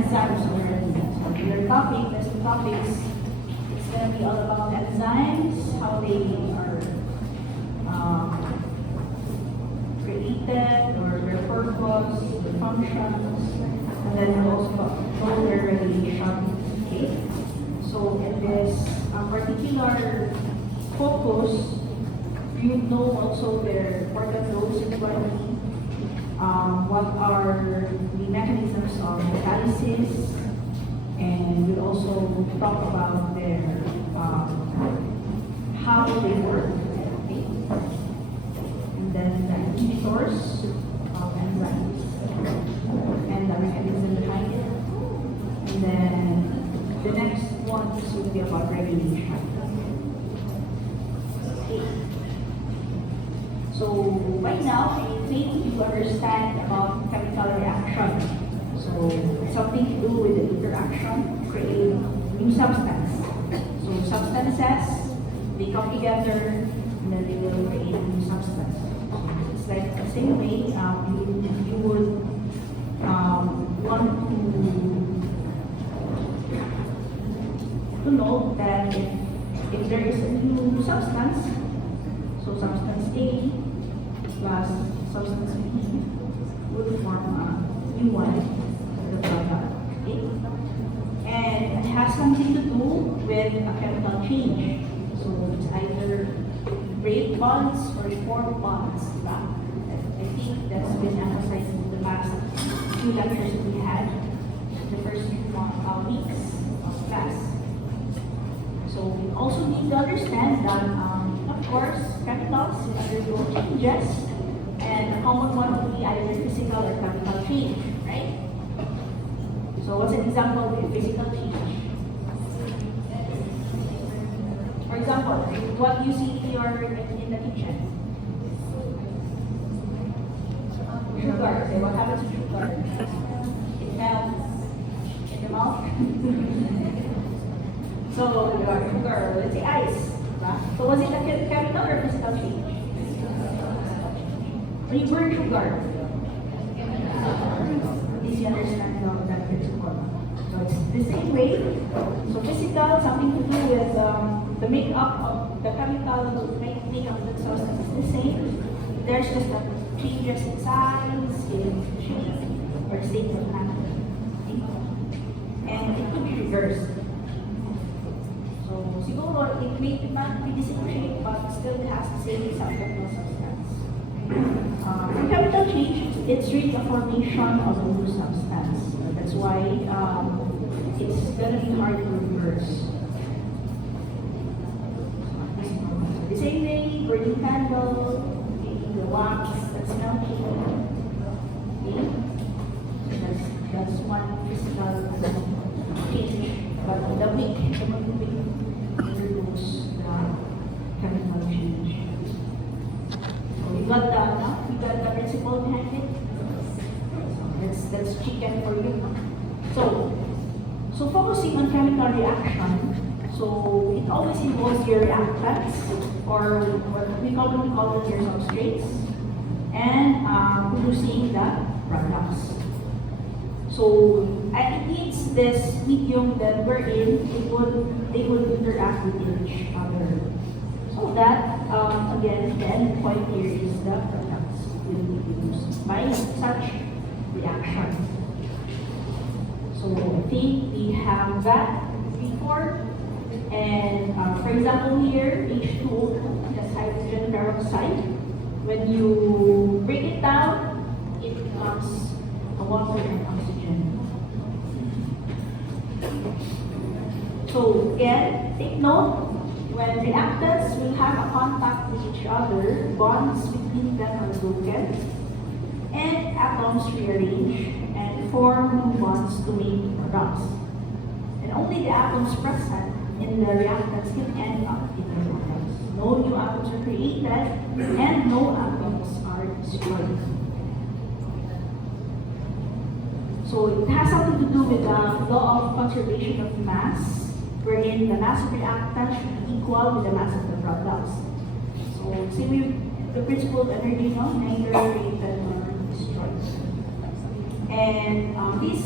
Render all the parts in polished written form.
enzymes already. So your topic, there's some topics, it's going to be all about enzymes, how they are created, or their purpose, their functions, and then also know their regulation. Okay? So in this particular focus, you know also their important roles in the body, what are the mechanisms of catalysis, and we'll also talk about their how they work, okay? And then the inhibitors of enzymes and the mechanism behind it. And then the next one is will be about regulation. Okay. So right now, I think you understand about chemical reaction. So it's something to do with the interaction to create new substance. So substances, they come together and then they will create a new substance. So it's like the same way you would want to know that if there is a new substance, so substance A plus substance B would form a new one, the product. Okay? And it has something to do with a chemical change. So it's either break bonds or form bonds. Diba? I think that's been emphasized in the past few lectures that we had, the first few weeks of class. So we also need to understand that, of course, chemicals undergo changes, and a common one would be either physical or chemical change, right? So what's an example of a physical change? For example, what you see in the kitchen. Sugar. Okay, what happens to sugar? It melts in the mouth. So sugar, let's say ice. So was it a chemical or physical change? When you burn sugar, easy understanding of that principle. So it's the same way. So physical, something to do with the makeup of the chemical makeup of the substance is the same. There's just a changes in size, in shape, or state of matter. And it could be reversed. So siguro it may not be the same shape, but still has the same chemical substance. For chemical change, it's really a formation of a new substance. That's why it's going to be hard to reverse. The same way, burning candle, taking the wax that's melting. Okay? That's one physical change. But the wick introduce the chemical change. We got the principle behind it. That's chicken for you. So focusing on chemical reaction, so it always involves your reactants, or what we call your substrates, and producing the products. So it needs this medium that we're in, they would interact with each other. So that, again, the end point here is the products will be produced by such reaction. So I think we have that before. And for example here, H2O, that's hydrogen peroxide. When you break it down, it becomes a water and oxygen. So again, take note. When reactants will have a contact with each other, bonds between them are broken, and atoms rearrange and form new bonds to make products. And only the atoms present in the reactants can end up in the products. No new atoms are created, and no atoms are destroyed. So it has something to do with the law of conservation of mass, wherein the mass of reactant should be equal with the mass of the products. So same with the principle of energy, no? Neither created nor destroyed. And this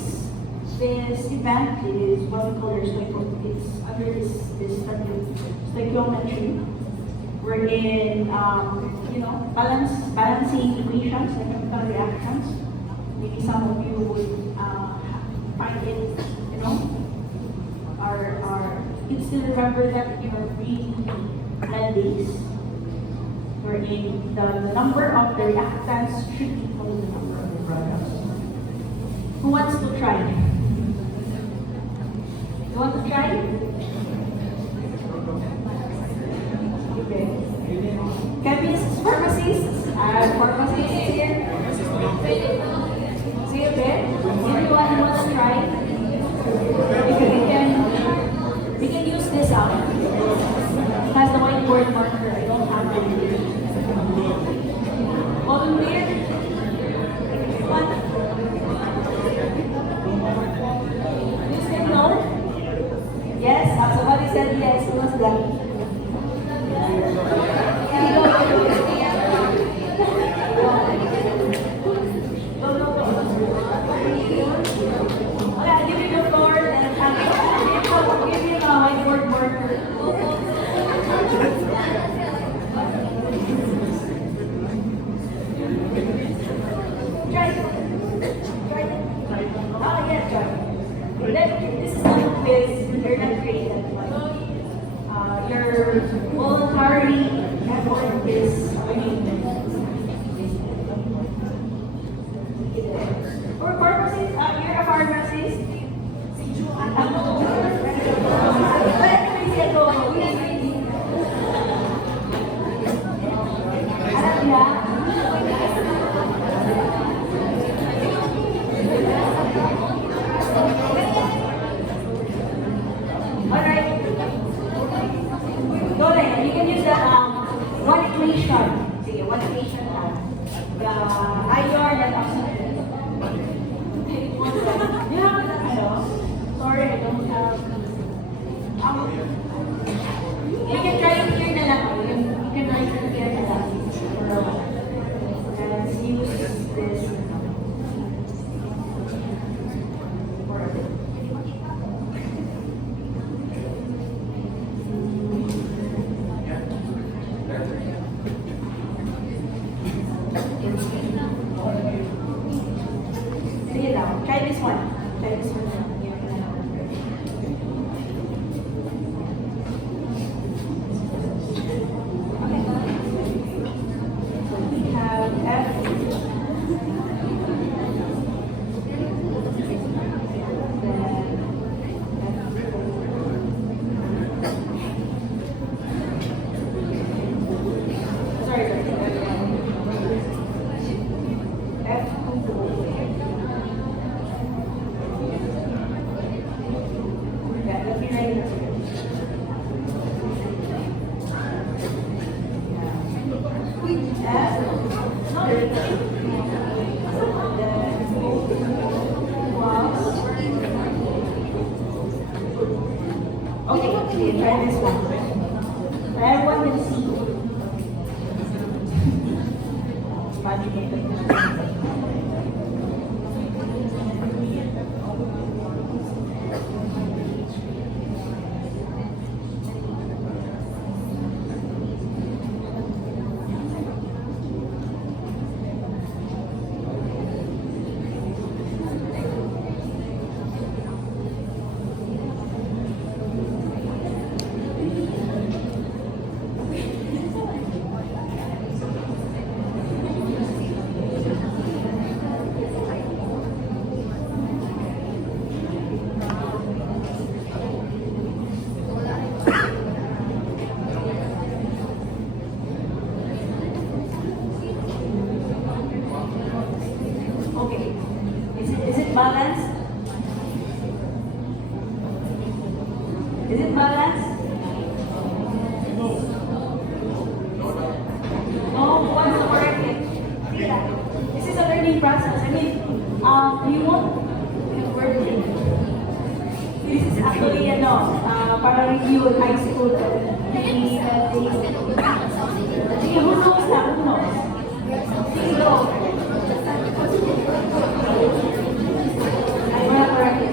This event is what we call it's under this stoichiometry. We're in balancing equations and chemical reactions. Maybe some of you would find it, you can still remember that in your pre-days, wherein the number of the reactants should equal the number of the products. Who wants to try? You want to try? Okay. Chemists, pharmacists here. See you there? Anyone who wants to try? We can use this out. It has the whiteboard marker. I don't have it. Volunteer? What? You said no? Yes? Somebody said yes. Who was that? This is not a quiz. You're not creative. Your voluntary effort is winning. For pharmacists, you're a pharmacist. One equation the iron and oxygen. Sorry, I don't have. You can try it here na lang. You can try it here na lang. Let's use this. Try this one. Try this one. Okay. We have F. Sorry. F. Okay, try this one. Try one and see. Balanced? Is it balanced? Oh, what's the correct thing? This is a learning process. I mean, you won't work it. This is actually, para review in high school. Who knows that? Who knows? Here you go. I'm gonna correct it.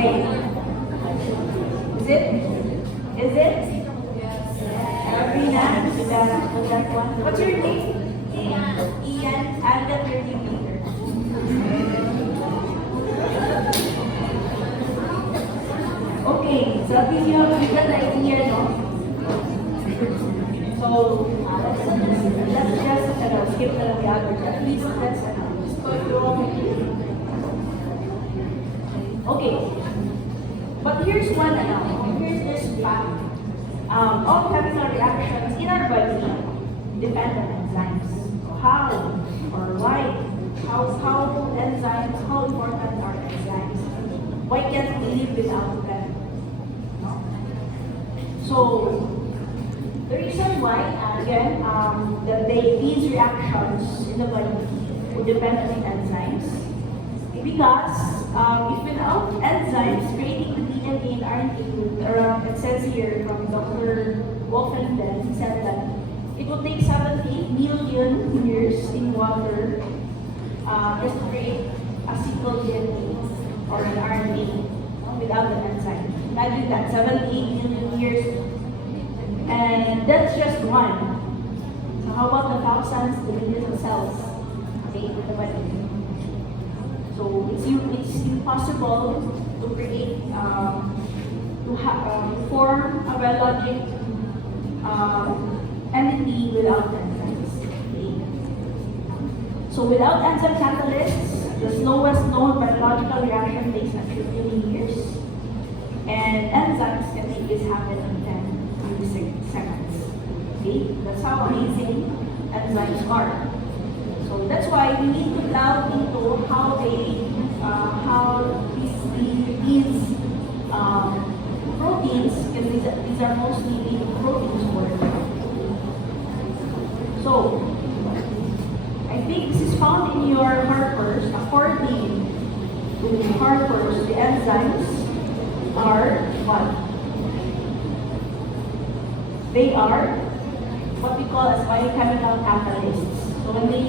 Say. Is it? Is it? Arena, with that one. What's your name? Ian. I'll get your name later. Okay, so at least you got the idea, no? So, let's just skip the other. At least let's just go through all of it. Okay. But here's one now. Here's this fact. All chemical reactions in our body depend on enzymes. So how or why? How enzymes, how important are enzymes? Why can't we live without them? No? So, the reason why, again, these reactions in the body would depend on enzymes, because if without enzymes creating the DNA and RNA, around, it says here from Dr. Wolfenden, he said that it will take 7 to 8 million years in water just to create a single DNA or an RNA without an enzyme. Imagine that, 7 to 8 million years. And that's just one. So how about the thousands, the millions of cells? Okay, in the body. So it's impossible to create, to form a biologic entity without enzymes. Okay. So without enzyme catalysts, the slowest known biological reaction takes a trillion years. And enzymes can make this happen in 10 seconds. Okay, that's how amazing enzymes are. So that's why we need to delve into how these proteins, because these are mostly proteins, work. So I think this is found in your Harper's. According to Harper's, the enzymes are what? They are what we call as biochemical catalysts. So when they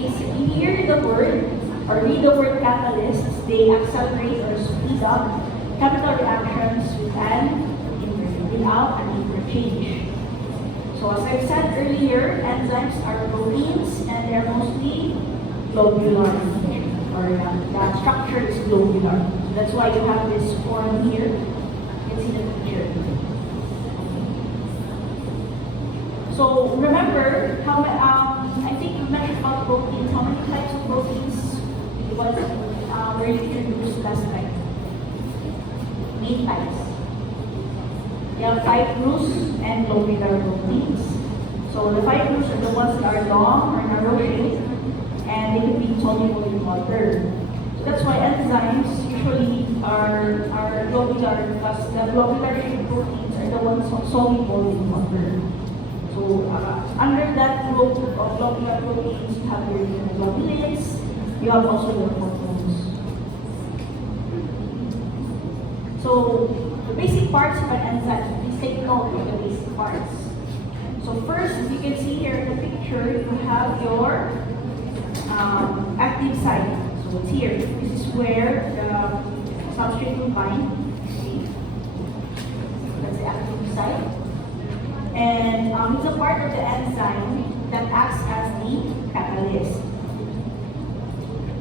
hear the word or read the word catalysts, they accelerate or speed up chemical reactions without an interchange. So as I said earlier, enzymes are proteins and they're mostly globular in nature, or the structure is globular. So that's why you have this form here. You can see the picture. So remember how I think you mentioned about proteins. How many types of proteins were introduced last time? 8 types. You have fibrous and globular proteins. So the fibrous are the ones that are long or narrow shaped, and they can be soluble in water. So that's why enzymes usually are globular, because the globular shaped proteins are the ones soluble in water. So under that group of globular proteins, you have your immunoglobulins, you have also your hormones. So the basic parts of an enzyme, please take note of the basic parts. So first, as you can see here in the picture, you have your active site. So it's here. This is where the substrate will bind. Okay. That's the active site. And it's a part of the enzyme that acts as the catalyst.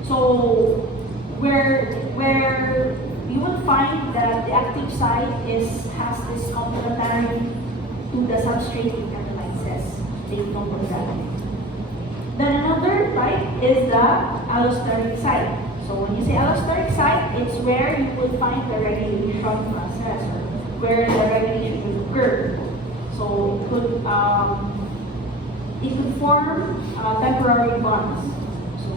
So where you will find that the active site has this complementary to the substrate it catalyzes. Take note of that. Then another type is the allosteric site. So when you say allosteric site, it's where you will find the regulation process, or where the regulation will occur. So it could form temporary bonds. So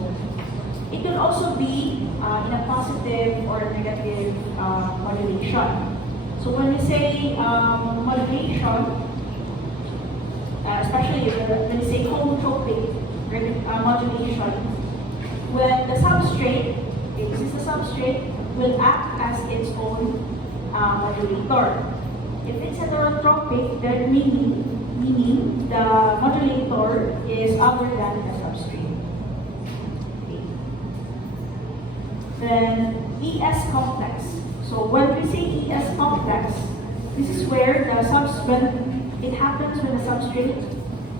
it could also be in a positive or negative modulation. So when we say modulation, especially when we say homotropic modulation, when the substrate, if this is the substrate, will act as its own modulator. If it's heterotropic, then meaning the modulator is other than the substrate. Okay. Then ES complex. So when we say ES complex, this is where when it happens when the substrate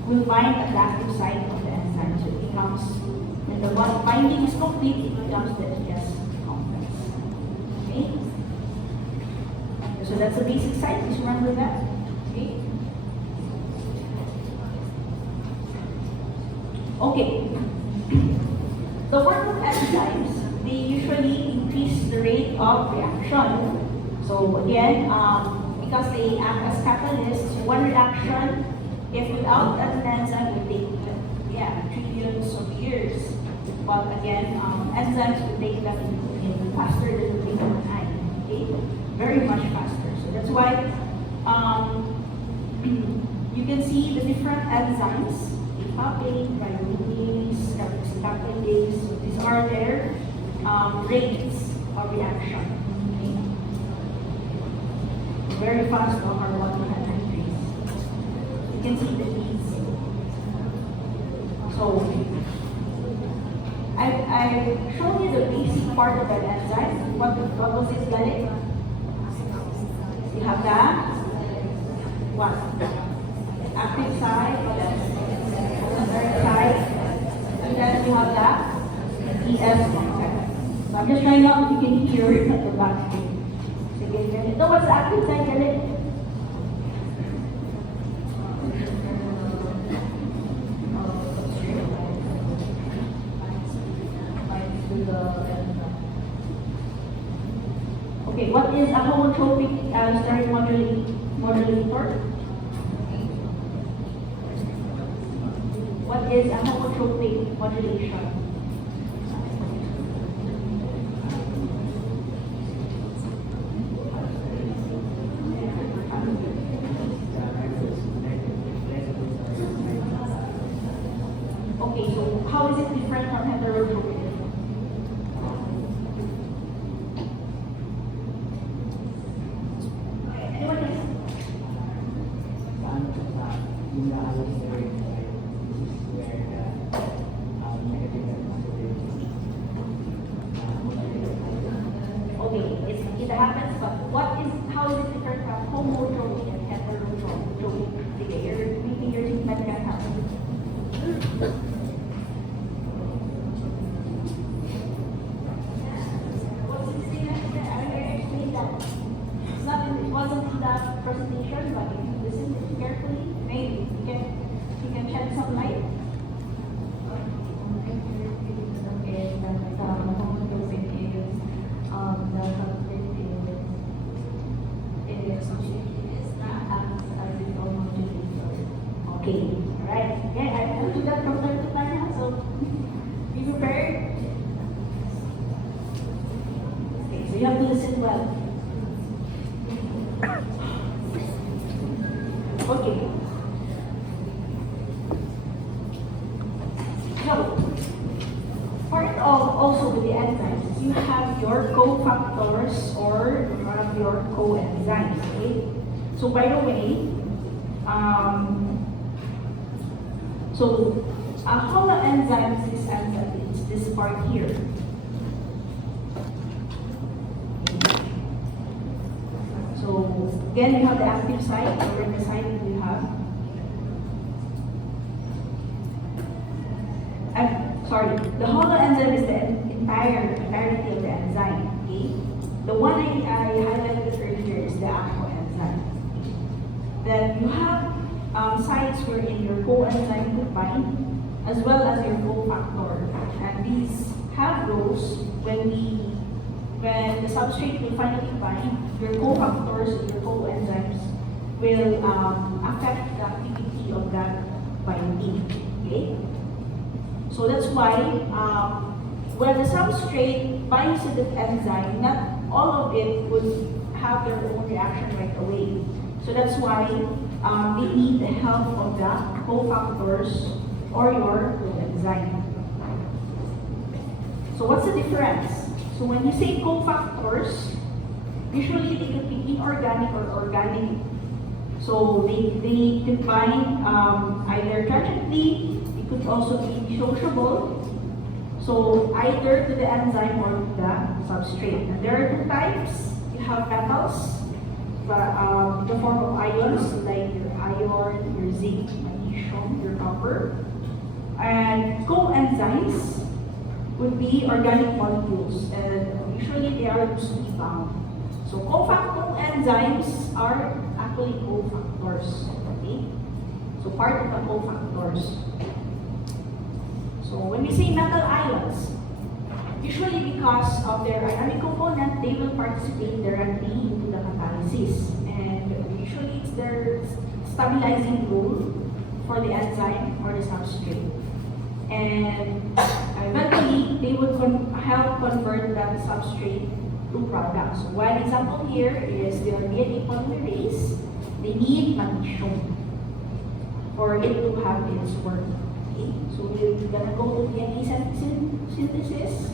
will bind at the active site of the enzyme. So it becomes, when the binding is complete, it becomes the ES complex. Okay? So that's the basic site. Please remember that. Okay? Okay. The work of enzymes, they usually increase the rate of reaction. So again, because they act as catalysts, one reaction, if without an enzyme, would take trillions of years. But again, enzymes will take that in faster than the blink of an eye. Okay, very much faster. So that's why you can see the different enzymes: apopase, pyrolinase, carboxypeptidase. So these are their rates of reaction. Very fast over 100 degrees. You can see the heat. So I've shown you the basic part of an enzyme. What was this like? You have that. What? Active site, secondary site, and then you have that ES complex. So I'm just trying out if you can hear it at the back. No, what's the active site, Galit? Okay, what is a homotropic steric modulator? What is a homotropic modulation? Okay, so how is it different from heterotropic? Anyone else? Okay, it happens, but how is it different from homotropic and heterotropic? You're making your treatment can happen. It wasn't in that presentation, but if you listen carefully, maybe you can shed some light. Okay, alright. Yeah, I will do that from time to time, so be prepared. Okay, so you have to listen well. Okay. So, part of also with the enzymes, you have your cofactors or one of your coenzymes. Okay. So by the way, a holoenzyme is this enzyme. It's this part here. So again, you have the active site, or the site that you have. The holoenzyme is the entirety of the enzyme. Okay? The one I highlighted earlier is the actual enzyme. Then you have sites wherein your coenzyme could bind, as well as your cofactor. And these have rows when the substrate will finally bind, your cofactors and your coenzymes will affect the activity of that binding. Okay? So that's why when the substrate binds to the enzyme, not all of it would have their own reaction right away. So that's why they need the help of the cofactors or your coenzyme. So what's the difference? So when you say cofactors, usually they could be inorganic or organic. So they could bind either tragically, it could also be sociable. So either to the enzyme or to the substrate. And there are two types. you have metals, the form of ions like your iron, your zinc, magnesium, your copper. And coenzymes would be organic molecules, and usually they are loosely bound. So coenzymes are actually cofactors. Okay? So part of the cofactors. So when we say metal ions, usually because of their ionic component, they will participate directly into the catalysis. And usually it's their stabilizing role for the enzyme or the substrate. And eventually, they would help convert that substrate to products. So one example here is the DNA polymerase. They need magnesium for it to have its work. Okay? So we're gonna go to DNA synthesis.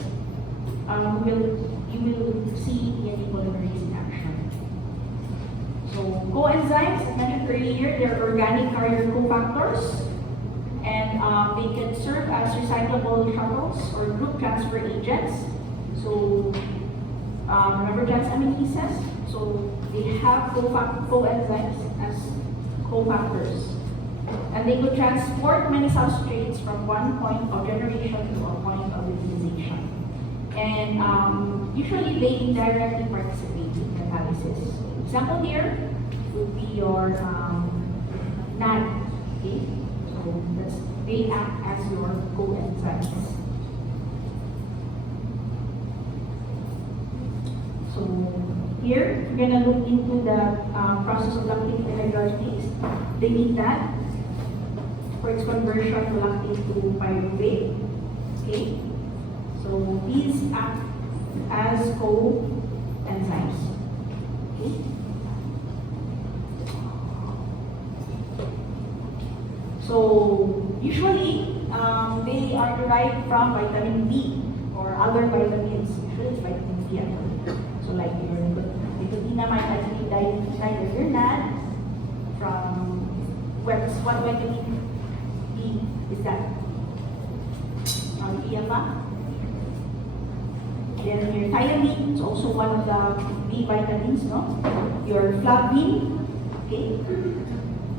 You will see DNA polymerase in action. So coenzymes, as mentioned earlier, they're organic carrier cofactors, and they can serve as recyclable shuttles or group transfer agents. So remember transaminases? So they have coenzymes as cofactors. And they could transport many substrates from one point of generation to a point of utilization. And usually they indirectly participate in catalysis. Example here would be your NAD. Okay? So they act as your coenzymes. So here, we're going to look into the process of lactate dehydrogenase. They need that for its conversion to lactate to pyruvate. Okay? So these act as coenzymes. Okay? So usually they are derived from vitamin B or other vitamins. Usually it's vitamin B. So like your nicotinamide dihydrogenase, your NAD, from what vitamin B is that? EMA. Then your thiamine is also one of the B vitamins, no? Your flavin, okay?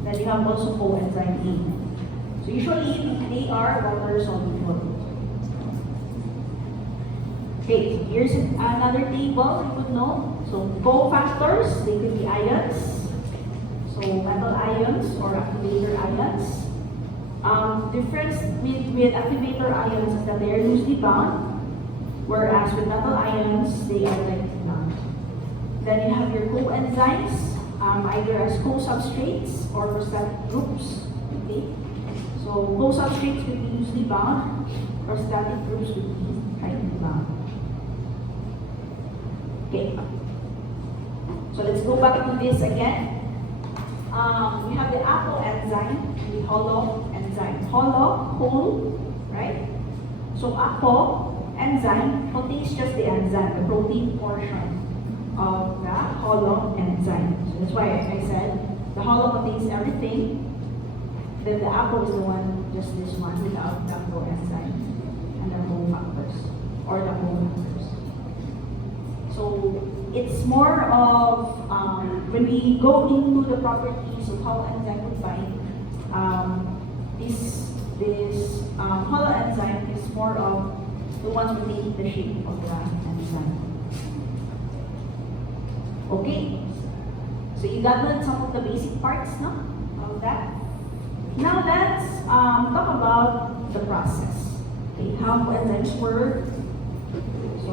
Then you have also coenzyme A. So usually they are water soluble. Okay, so here's another table you would know. So cofactors, they could be ions. So metal ions or activator ions. Difference with activator ions is that they are loosely bound, whereas with metal ions, they are tightly bound. Then you have your coenzymes, either as co-substrates or prostatic groups. Okay? So co-substrates will be loosely bound, prostatic groups will be tightly bound. Okay. So let's go back to this again. We have the APO enzyme, the holo enzyme. Whole, right? So APO enzyme contains just the enzyme, the protein portion of the holo enzyme. So that's why I said the holo contains everything. Then the APO is the one, just this one, without the coenzyme and the cofactors or the cofactors. So it's more of when we go into the properties of how enzyme would bind. This holoenzyme is more of the ones who take the shape of the enzyme. Okay, so you got some of the basic parts, no, of that. Now let's talk about the process. Okay, how enzymes work. So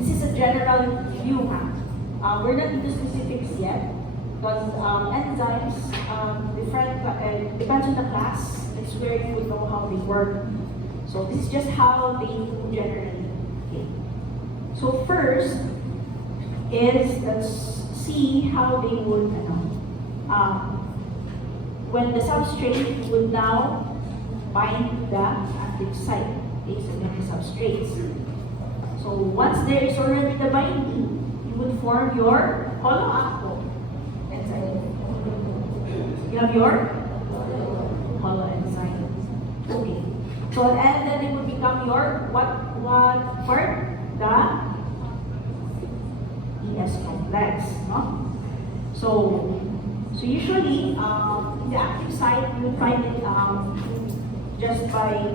this is a general view. We're not into specifics yet, because enzymes depends on the class. It's where you would know how they work. So this is just how they do generally. Okay. So first is let's see how they would when the substrate would now bind the active site. Okay, so we have the substrates. So once there is already the binding, you would form your holoAPO enzyme. You have your holoenzyme. Okay. So and then it would become your what part? The ATPase complex, no? So usually, the active site, you find it just by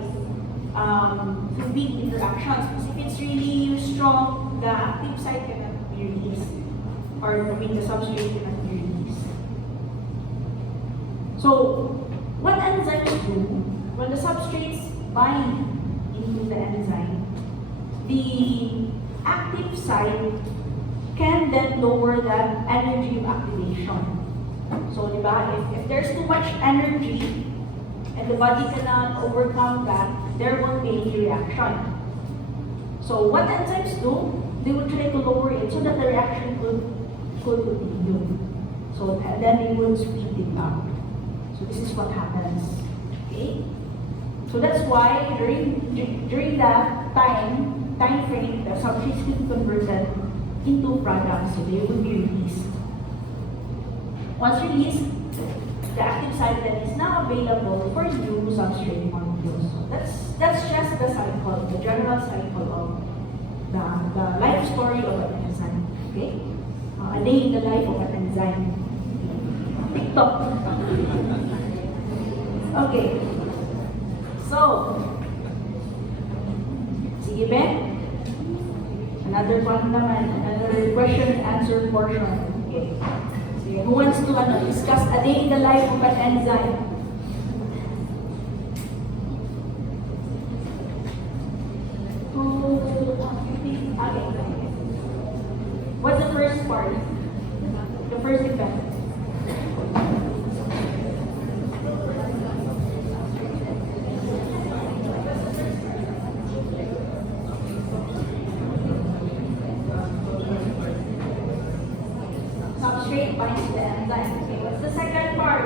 weak interactions. Because if it's really strong, the active site cannot be released, or the substrate cannot be released. So, what enzymes do, when the substrates bind into the enzyme, the active site can then lower that energy of activation. So, if there's too much energy and the body cannot overcome that, there won't be any reaction. So, what enzymes do? They would try to lower it so that the reaction could continue. So, and then they would speed it up. So, this is what happens. Okay? So, that's why during that time frame, the substrates will be converted into products, so they will be released. Once released, the active site then is now available for new substrate molecules. So that's just the cycle, the general cycle of the life story of an enzyme. Okay, a day in the life of an enzyme. TikTok. Okay. So, sige Ben. Another one naman, another question and answer portion. Okay. So, who wants to discuss a day in the life of an enzyme? Okay. What's the first part? The first event. Substrate binds to the enzyme. Okay, what's the second part?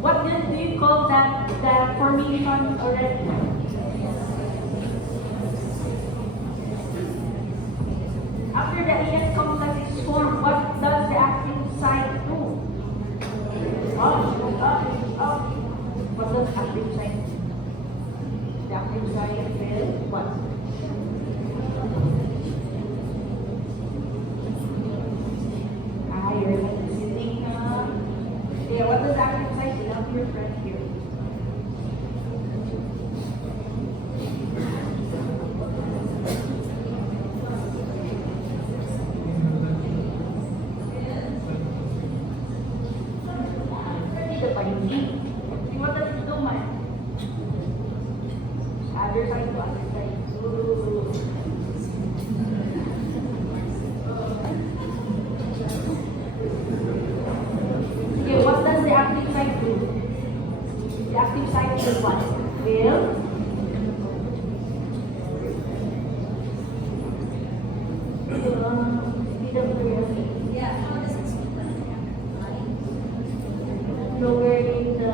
What do you call that formation already? After the AS complex is formed, what does the active site do? What does active site do? The active site will what? You're sitting. Yeah, what does active site do? Help your friend here. What does it do, man? Other side to other side. Okay, what does the active site do? The active site is what? Will lowering the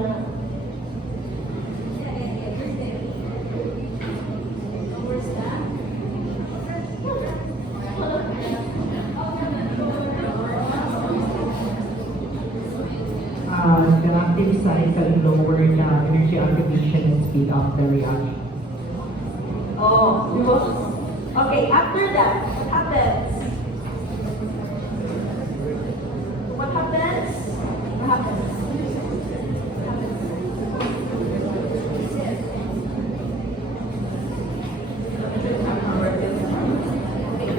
active site can lower the energy activation and speed up the reaction. Okay, after that, what happens? What happens? What happens?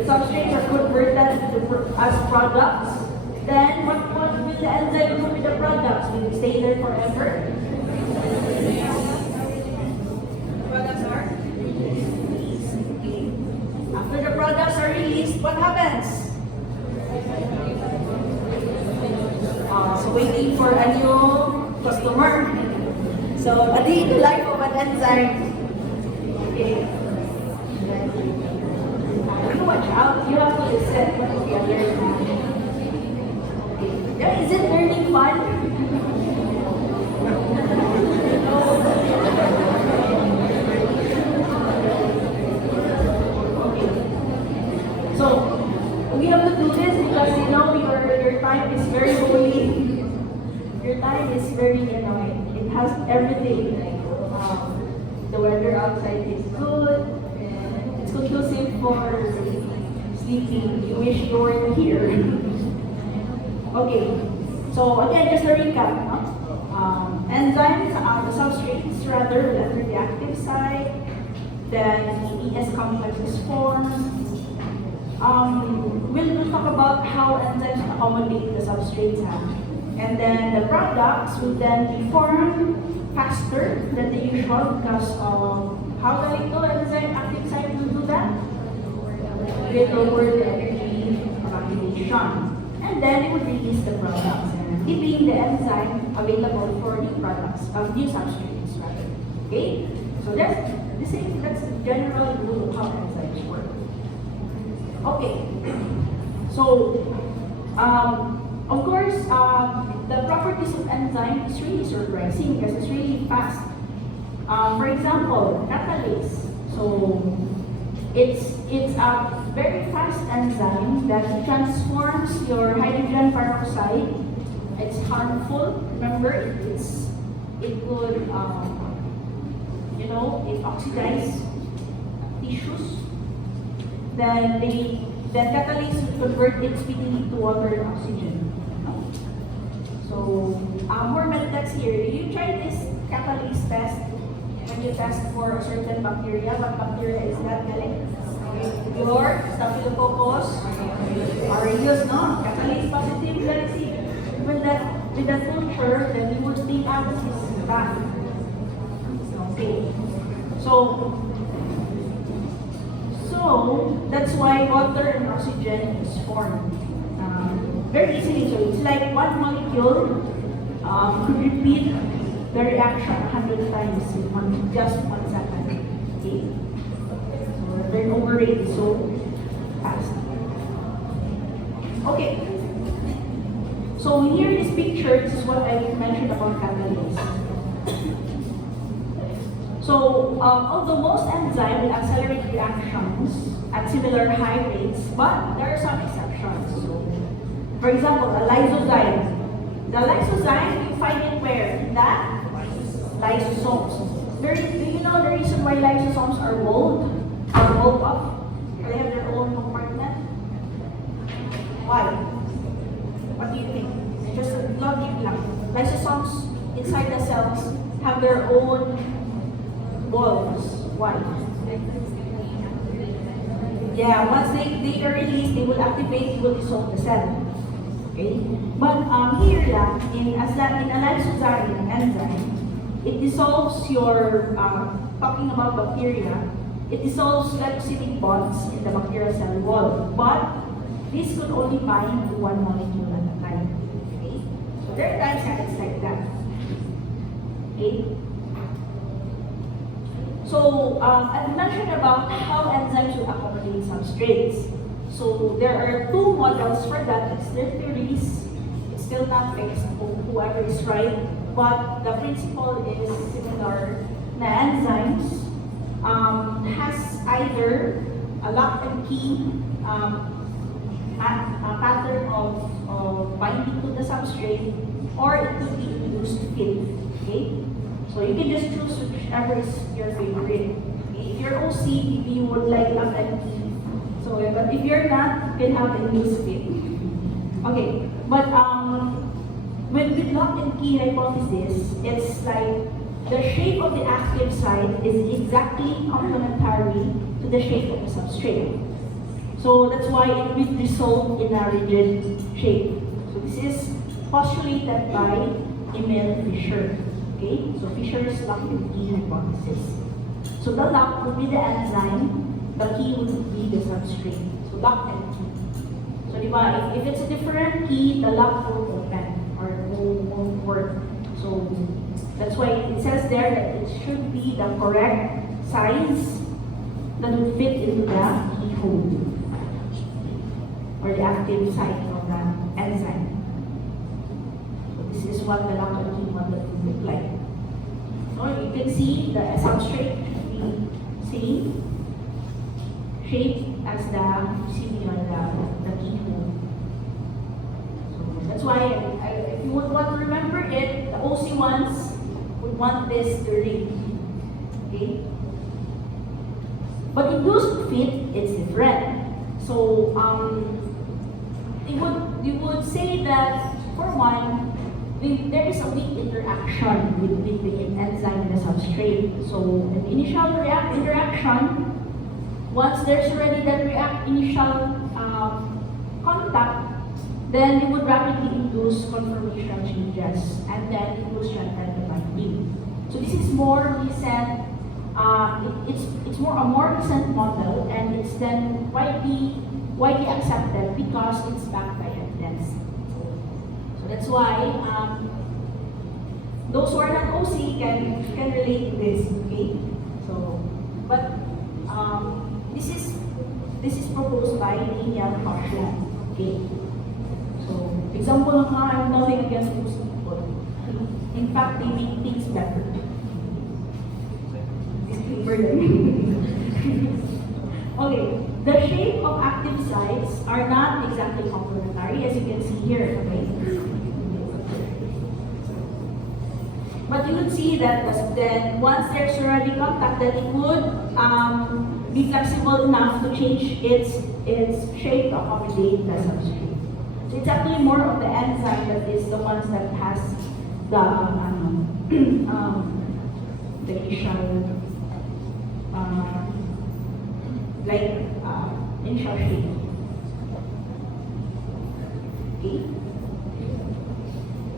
Substrates are converted as products. Then what will the enzyme do with the products? Will it stay there forever? Products are released. Okay. After the products are released, what happens? So waiting for a new customer. So a day in the life of an enzyme. Okay. Watch out, you have to listen what the other is. Yeah, is it learning fun? So we have to do this because your time is very holy. Your time is very annoying. It has everything. Like the weather outside is good. course, sleeping. You wish you were here. Okay. So again, just a recap. Enzymes, the substrates rather will enter the active site. Then the ES complex is formed. We'll talk about how enzymes accommodate the substrates. And then the products will then be formed faster than the usual because of how the enzyme active site will do that? With lower the energy of activation. And then it will release the products, keeping the enzyme available for new products of new substrates, rather. Okay? So that's the general rule of how enzymes work. Okay. So, of course, the properties of enzyme is really surprising because it's really fast. For example, catalase. So, it's a very fast enzyme that transforms your hydrogen peroxide. It's harmful. Remember, it could, it oxidizes tissues. Then the catalase will convert it speedily to water and oxygen. So, more methods here. You try this catalase test when you test for a certain bacteria. What bacteria is that, Galing? Your Staphylococcus aureus, no? Catalase positive, let's see. With that culture, then you would think, this is bad. Okay. So that's why water and oxygen is formed. Very easily, so it's like one molecule could repeat the reaction 100 times in just 1 second. Okay? So the turnover rate is so fast. Okay. So here in this picture, this is what I mentioned about catalase. So although most enzymes will accelerate reactions at similar high rates, but there are some exceptions. So, for example, a lysozyme. The lysozyme, you find it where? In the lysosomes. Do you know the reason why lysosomes are walled up? They have their own compartment? Why? What do you think? Just a logic lang. Lysosomes inside the cells have their own walls. Why? Yeah, once they are released, they will activate, will dissolve the cell. Okay? But here in a lysozyme enzyme, it dissolves your, talking about bacteria, it dissolves glycosidic bonds in the bacterial cell wall. But this could only bind to one molecule at a time. Okay? So there are times that it's like that. Okay? So I mentioned about how enzymes will accommodate substrates. So there are two models for that. It's their theories. It's still not fixed, whoever is right. But the principle is similar. The enzymes has either a lock and key a pattern of binding to the substrate, or it could be induced fit. Okay? So you can just choose whichever is your favorite. Okay? If you're OC, maybe you would like lock and key. So, but if you're not, you can have induced fit. Okay, but with lock and key hypothesis, it's like the shape of the active site is exactly complementary to the shape of the substrate. So that's why it will result in a rigid shape. So this is postulated by Emil Fischer. Okay, so Fischer's lock and key hypothesis. So the lock would be the enzyme, the key would be the substrate. So lock and key. So if it's a different key, the lock won't open or won't work. So that's why it says there that it should be the correct size that would fit into the keyhole or the active site of the enzyme. So this is what the lock and key model would look like. So you can see the substrate should be same shape as the CD on the keyhole. So that's why if you would want to remember it, the OC ones would want this to ring. Okay? But induced fit, it's different. So you would say that for one, there is a weak interaction between the enzyme and the substrate. So an initial interaction, once there's already that initial contact, then it would rapidly induce conformational changes and then induce strand binding. So this is more recent. It's a more recent model, and it's then widely accepted because it's backed by evidence. So that's why those who are not OC can relate to this. Okay. So, but this is proposed by Linia Kaufland. Okay. So, example of how I have nothing against those people. In fact, they make things better. Okay, the shape of active sites are not exactly complementary, as you can see here. Okay. But you would see that then once there's already contact, that it would be flexible enough to change its shape to accommodate the substrate. So it's actually more of the enzyme that is the ones that has the initial initial shape. Okay.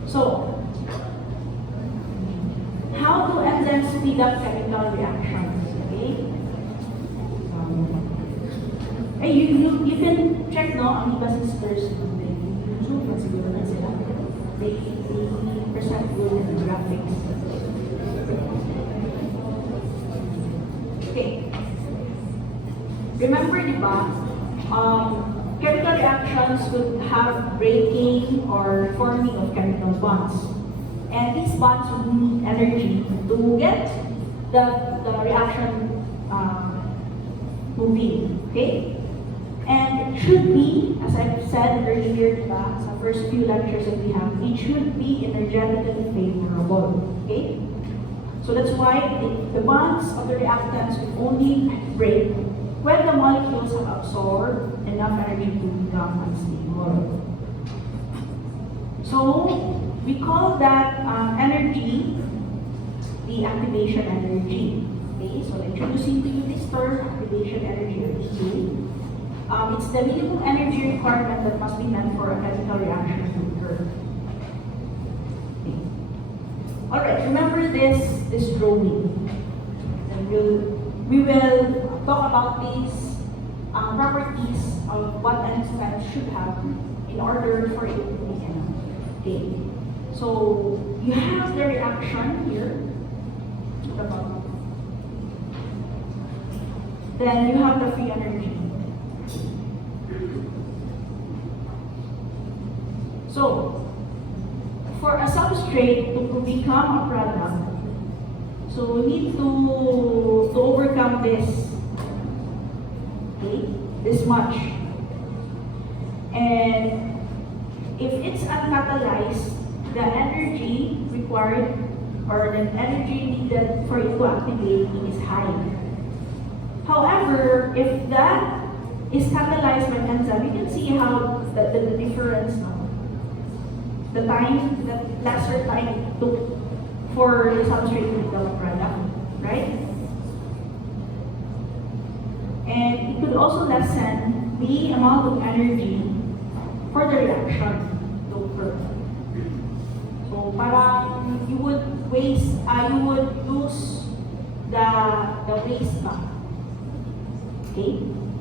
So how do enzymes speed up chemical reactions? Okay. You can check amoeba sisters on YouTube, siguro na sila. They present good in the graphics. Okay. Remember, diba, chemical reactions would have breaking or forming of chemical bonds. And these bonds would need energy to get the reaction moving. Okay? And it should be, as I've said earlier, sa first few lectures that we have, it should be energetically favorable. Okay? So that's why the bonds of the reactants will only break when the molecules have absorbed enough energy to become unstable. So we call that energy the activation energy. Okay, so introducing to you this term, activation energy, or EA. It's the minimum energy requirement that must be met for a chemical reaction to occur. Okay. All right, remember this drawing. And we will talk about these properties of what an enzyme should have in order for it to be enough. Okay. So you have the reaction here at the bottom. Then you have the free energy. So for a substrate to become a product, so we need to overcome this. Okay, this much. And if it's uncatalyzed, the energy required or the energy needed for it to activate is high. However, if that is catalyzed by enzyme, you can see how the difference now. The time, the lesser time it took for the substrate to become a product, right? And it could also lessen the amount of energy for the reaction to occur. So parang you would lose the waste back. Okay?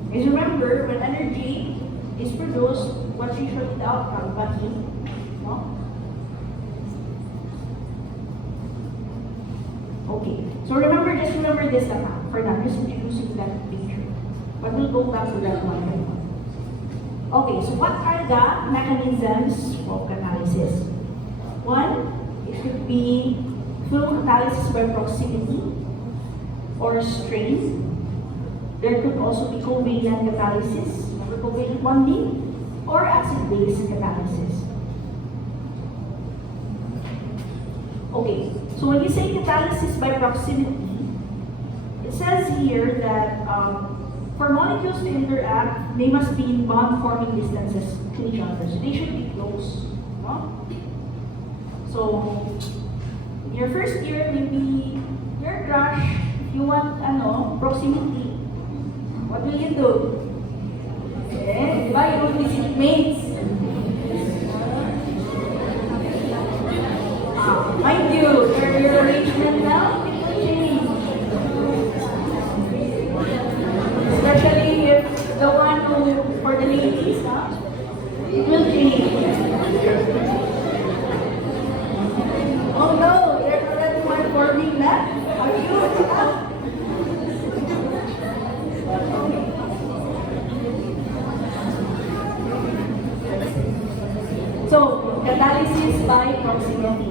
Because remember, when energy is produced, what's usually the outcome? But heat. No? Okay. So just remember this for now, just introducing that picture. But we'll go back to that one by one. Okay, so what are the mechanisms of catalysis? One, it could be through catalysis by proximity or strain. There could also be covalent catalysis, covalent bonding, or acid-base catalysis. Okay, so when you say catalysis by proximity, it says here that for molecules to interact, they must be in bond-forming distances to each other. So they should be close. No? So, in your first year, maybe your crush, if you want proximity, what will you do? Eh, diba? You will visit mates. Mind you, your arrangement now, it will change. Especially if the one who, for the ladies, it will change. Oh no, there's already one forming that. Are you? So, catalysis by proximity.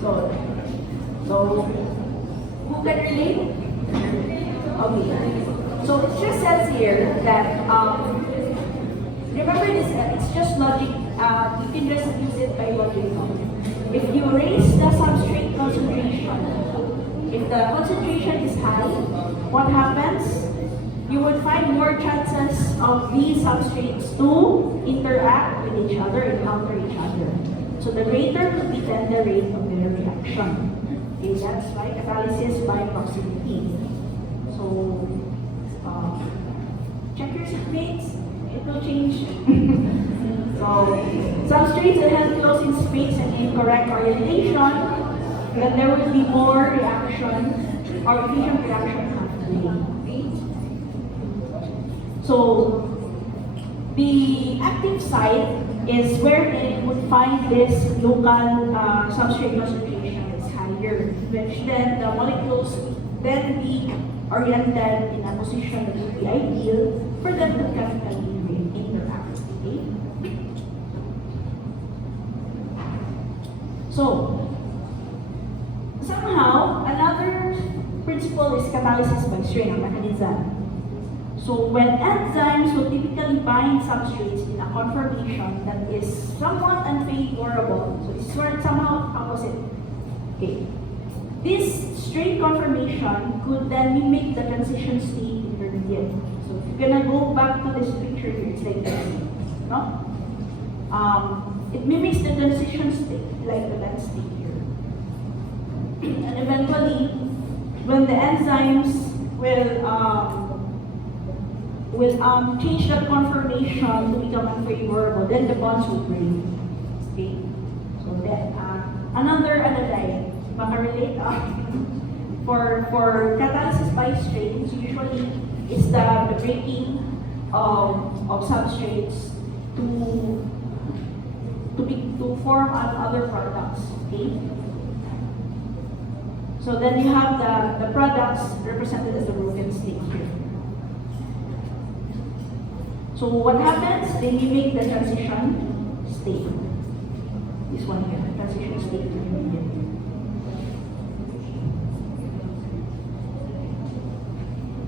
So who can relate? Okay. So it just says here that remember this. It's just logic. You can just use it by logic. If you raise the substrate concentration, if the concentration is high, what happens? You would find more chances of these substrates to interact with each other, encounter each other. So the greater will be then the rate of their reaction. Okay, that's why catalysis by proximity. So check your shipmates, it will change. So substrates that held close in space and incorrect orientation, then there will be more reaction or efficient reaction happening. Okay? So the active site is where it would find this local substrate concentration is higher, which then the molecules then be oriented in a position that would be ideal for them to chemically interact. Okay? So somehow another principle is catalysis by strain, ang mechanism. So when enzymes will typically bind substrates in a conformation that is somewhat unfavorable, so this is somehow opposite. Okay. This strain conformation could then mimic the transition state intermediate. So if you're gonna go back to this picture here, it's like this. No? It mimics the transition state, like the lens state here. And eventually, when the enzymes will change that conformation to become unfavorable, then the bonds will break. Okay? So then, another line, makarelate for catalysis by strains, usually it's the breaking of substrates to form other products. Okay? So then you have the products represented as the broken state here. So what happens? They mimic the transition state. This one here, the transition state to intermediate.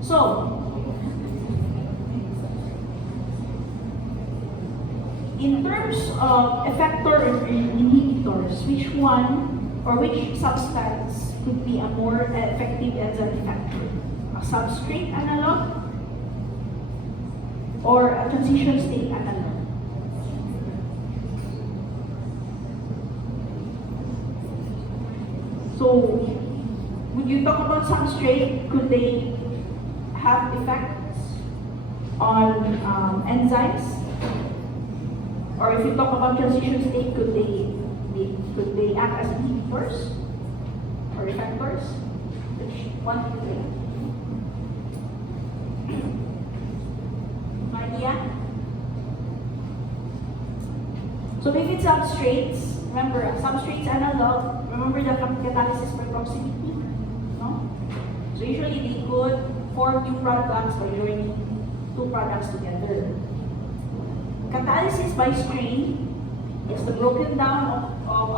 So, in terms of effector and inhibitors, which one or which substance could be a more effective enzyme effector? A substrate analog or a transition state analog? So, would you talk about substrate? Could they have effects on enzymes? Or if you talk about transition state, could they act as inhibitors or effectors? Which one do you think? Idea? So if it's substrates, remember substrates analog, remember the catalysis by proximity? No? So usually they could form new products by joining two products together. Catalysis by strain is the broken down of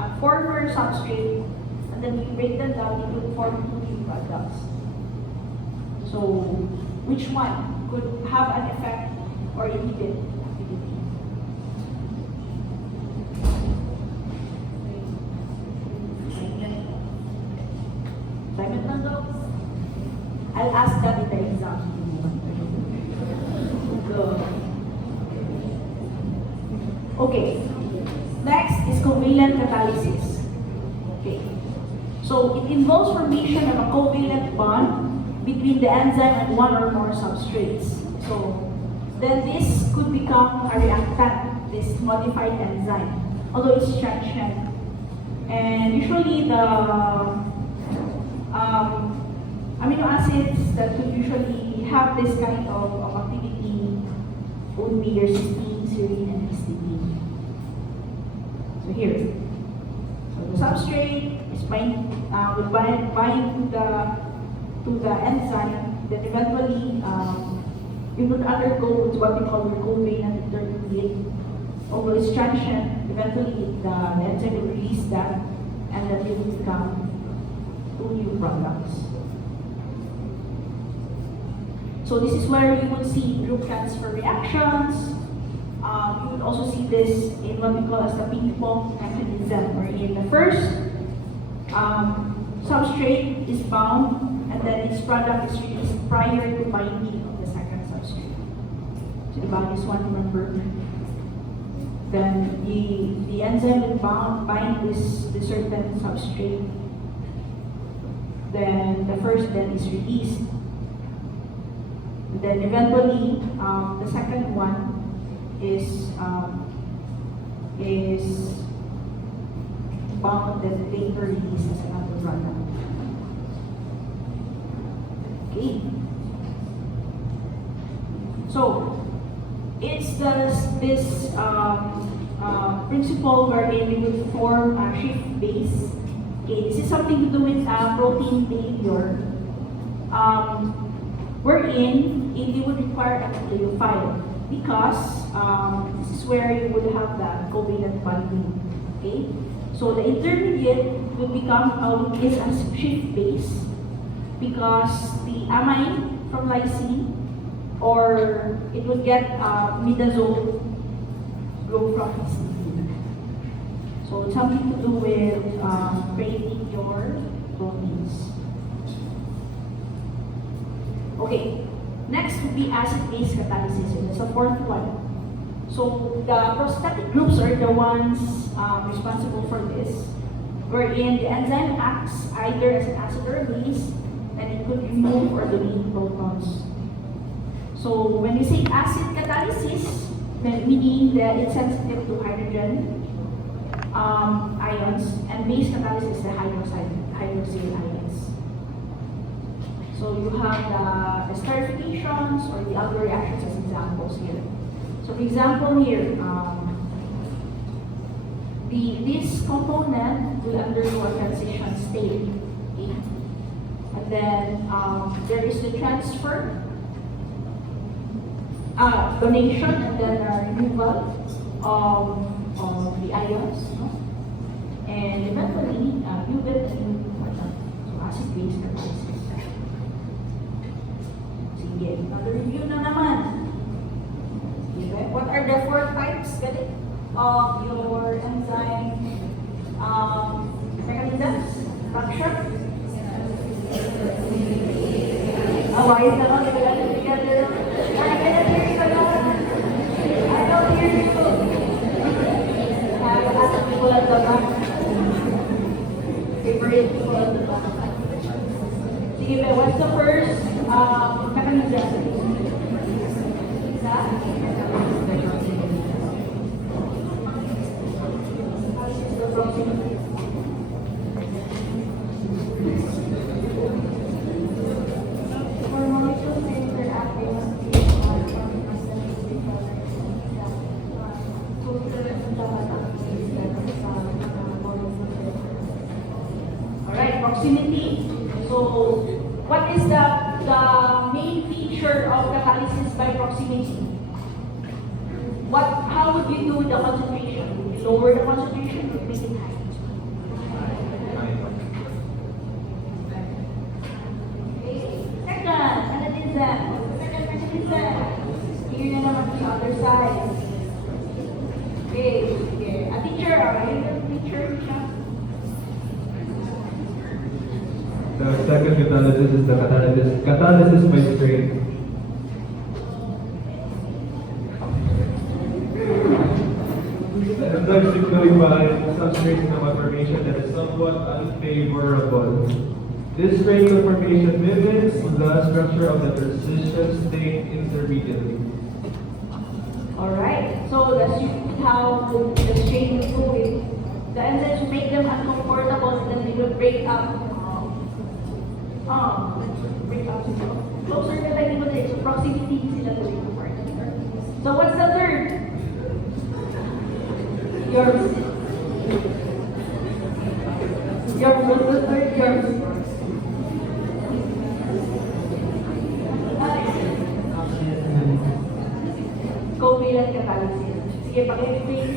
a former substrate, and then we break them down into form two new products. So which one could have an effect or inhibit activity? Simon Nando? I'll ask that in the exam. Good. Okay. Next is covalent catalysis. Okay. So it involves formation of a covalent bond between the enzyme and one or more substrates. So then this could become a reactant, this modified enzyme, although it's transient. And usually the amino acids that could usually have this kind of activity would be your cysteine, serine, and histidine. So here, so the substrate is will bind to the enzyme. Then eventually, it would undergo what we call the covalent intermediate. Although it's transient, eventually the enzyme will release that, and then it will become two new products. So this is where you would see group transfer reactions. You would also see this in what we call as the ping-pong mechanism, wherein the first substrate is bound, and then its product is released prior to binding of the second substrate. So about this one, remember? Then the enzyme will bind this certain substrate. Then the first then is released. And then eventually, the second one is bound and later released as another product. Okay. So it's this principle wherein we would form a shift base. Okay, this is something to do with protein behavior. Wherein it would require a nucleophile because this is where you would have the covalent binding. Okay, so the intermediate would become is a shift base because the amine from lysine, or it would get midazole group from histidine. So it's something to do with creating your proteins. Okay, next would be acid-base catalysis, and it's the fourth one. So the prostatic groups are the ones responsible for this, wherein the enzyme acts either as an acid or a base, and it could remove or delete protons. So when we say acid catalysis, then meaning that it's sensitive to hydrogen ions, and base catalysis the hydroxyl ions. So you have the esterifications or the alkyl reactions as examples here. So for example here, this component will undergo a transition state. Okay? And then there is the transfer, donation, and then removal of the ions. No? And eventually, you get a new product. So acid-base catalysis. Sige, another review na naman. Okay. What are the four types of your enzyme mechanisms? Structure? Why is that not together? I cannot hear you alone. I don't hear you. I have asked people at the back. Favorite people at the back. Sige, what's the first mechanism? Alright, proximity. So, what is the main feature of catalysis by proximity? How would you do the concentration? Would you lower the concentration or make it high? Okay. Second, mechanism. What's the second mechanism? Here na naman sa other side. Okay. A teacher, alright? A teacher siya. The second catalysis is the catalysis by strain. Enzymes typically bind substrates in a formation that is somewhat unfavorable. This strain conformation mimics the structure of the transition state intermediately. Alright, so that's how the strain will go in. The enzymes will make them uncomfortable and then they will break up. Let's break up. Closer ka tayo mo din. So proximity sila to break apart. So what's the third? Yours. What's the third? Yours. Covalent catalysis. Sige, pag-explain.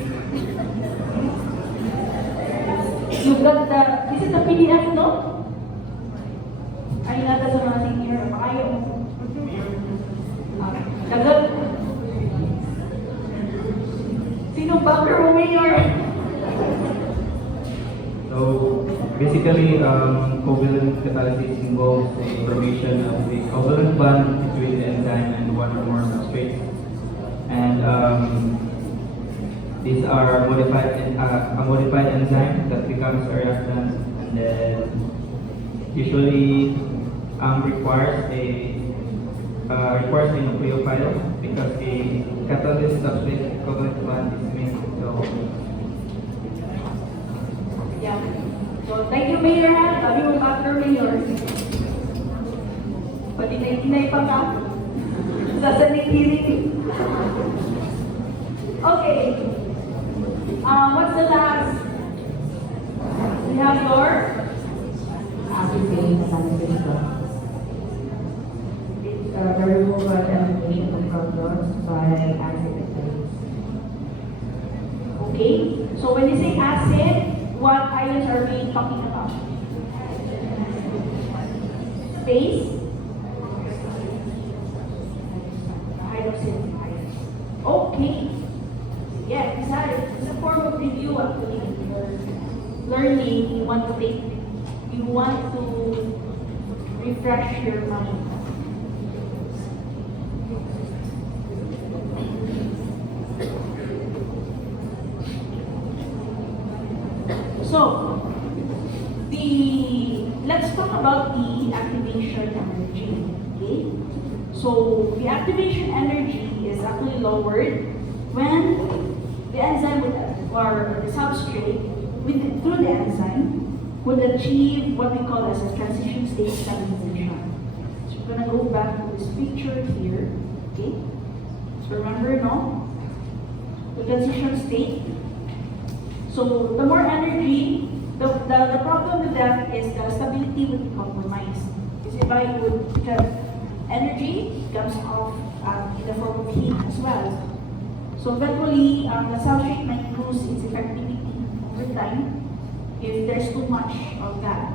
You got the, is it the PDF, no? Ay, nata sa mga senior. Baka yung, kagat. Sino backer o mayor? So basically, covalent catalysis involves the formation of a covalent bond between the enzyme and one or more substrates. And these are a modified enzyme that becomes a reactant, and then usually requires a nucleophile because a catalyst substrate covalent bond is missing. So Yeah. So, thank you, Mayor, ha? Sabi mo, Dr. Mayor. Pati na pa ka. Sasanit-hirit. Okay. What's the last? We have your Acetate catalysis. It's the removal and elimination of protons by acetate. okay. So when you say acid, what ions are we talking about? Base? Hydroxide ions. Okay. Yeah, it's a form of review actually. Learning, you want to refresh your mind. So, let's talk about the activation energy. Okay? So, the activation energy is actually lowered when the enzyme or the substrate through the enzyme would achieve what we call as a transition state stabilization. So, we're gonna go back to this picture here. Okay? So, remember, no? The transition state. So the more energy, the problem with that is the stability would be compromised. Kasi because energy comes off in the form of heat as well. So eventually, the substrate might lose its effectivity over time if there's too much of that.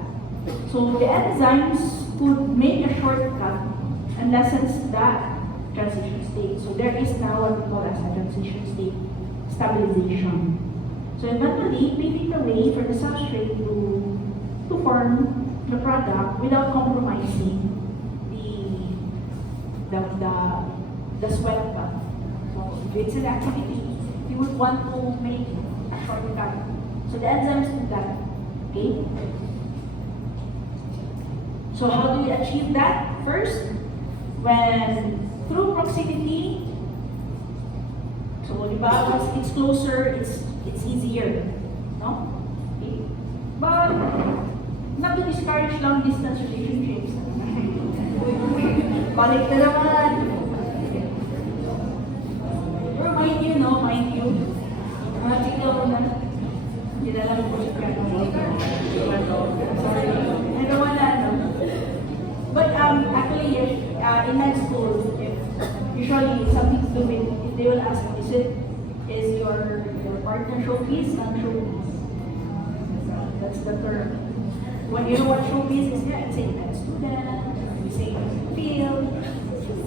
So the enzymes could make a shortcut and lessens that transition state. So there is now what we call as a transition state stabilization. So eventually, paving the way for the substrate to form the product without compromising the sweat cut. So if it's an activity, you would want to make a shortcut. So the enzymes do that. Okay? So how do we achieve that? First, when through proximity, so once it's closer, it's easier, no? Okay. But not to discourage long distance relationships. Balik na naman. Or mind you, no? Mind you. Mga chika ko na. Hindi na lang po siya. Sorry. Ano wala, no? But actually, in med school, usually something to do with, if they will ask, is your partner showbiz, non-showbiz? That's the term. When you know what showbiz is, yeah, it's a med student, you say field.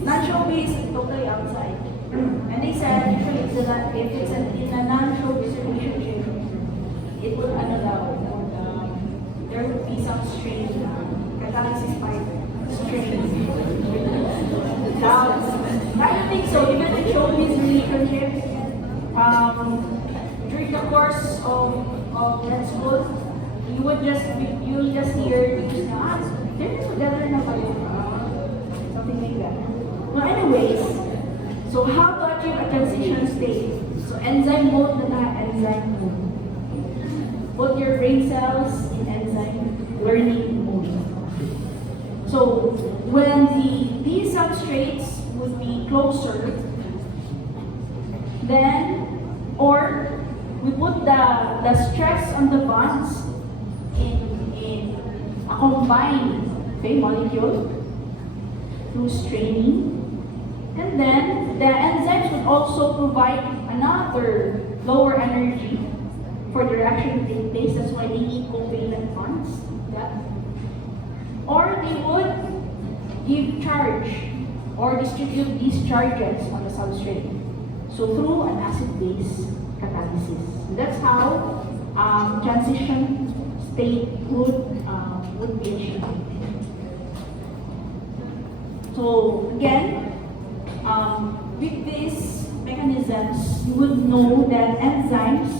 Non-showbiz is totally outside. And they said, usually if it's in a non-showbiz relationship, it would allow, there would be some strain catalysis by nutrition. I don't think so. Even the showbiz relationship, during the course of med school, you'll just hear news na, they're together na ba yun? Something like that. Well, anyways, so how to achieve a transition state? So enzyme mode na enzyme mode. Put your brain cells in enzyme learning mode. So when these substrates would be closer, then, or we put the stress on the bonds in a combined molecule through straining. And then the enzymes would also provide another lower energy for the reaction to take place. That's why they need covalent bonds. Yeah. Or they would give charge or distribute these charges on the substrate. So through an acid-base catalysis. That's how transition state would be achieved. So again, with these mechanisms, you would know that enzymes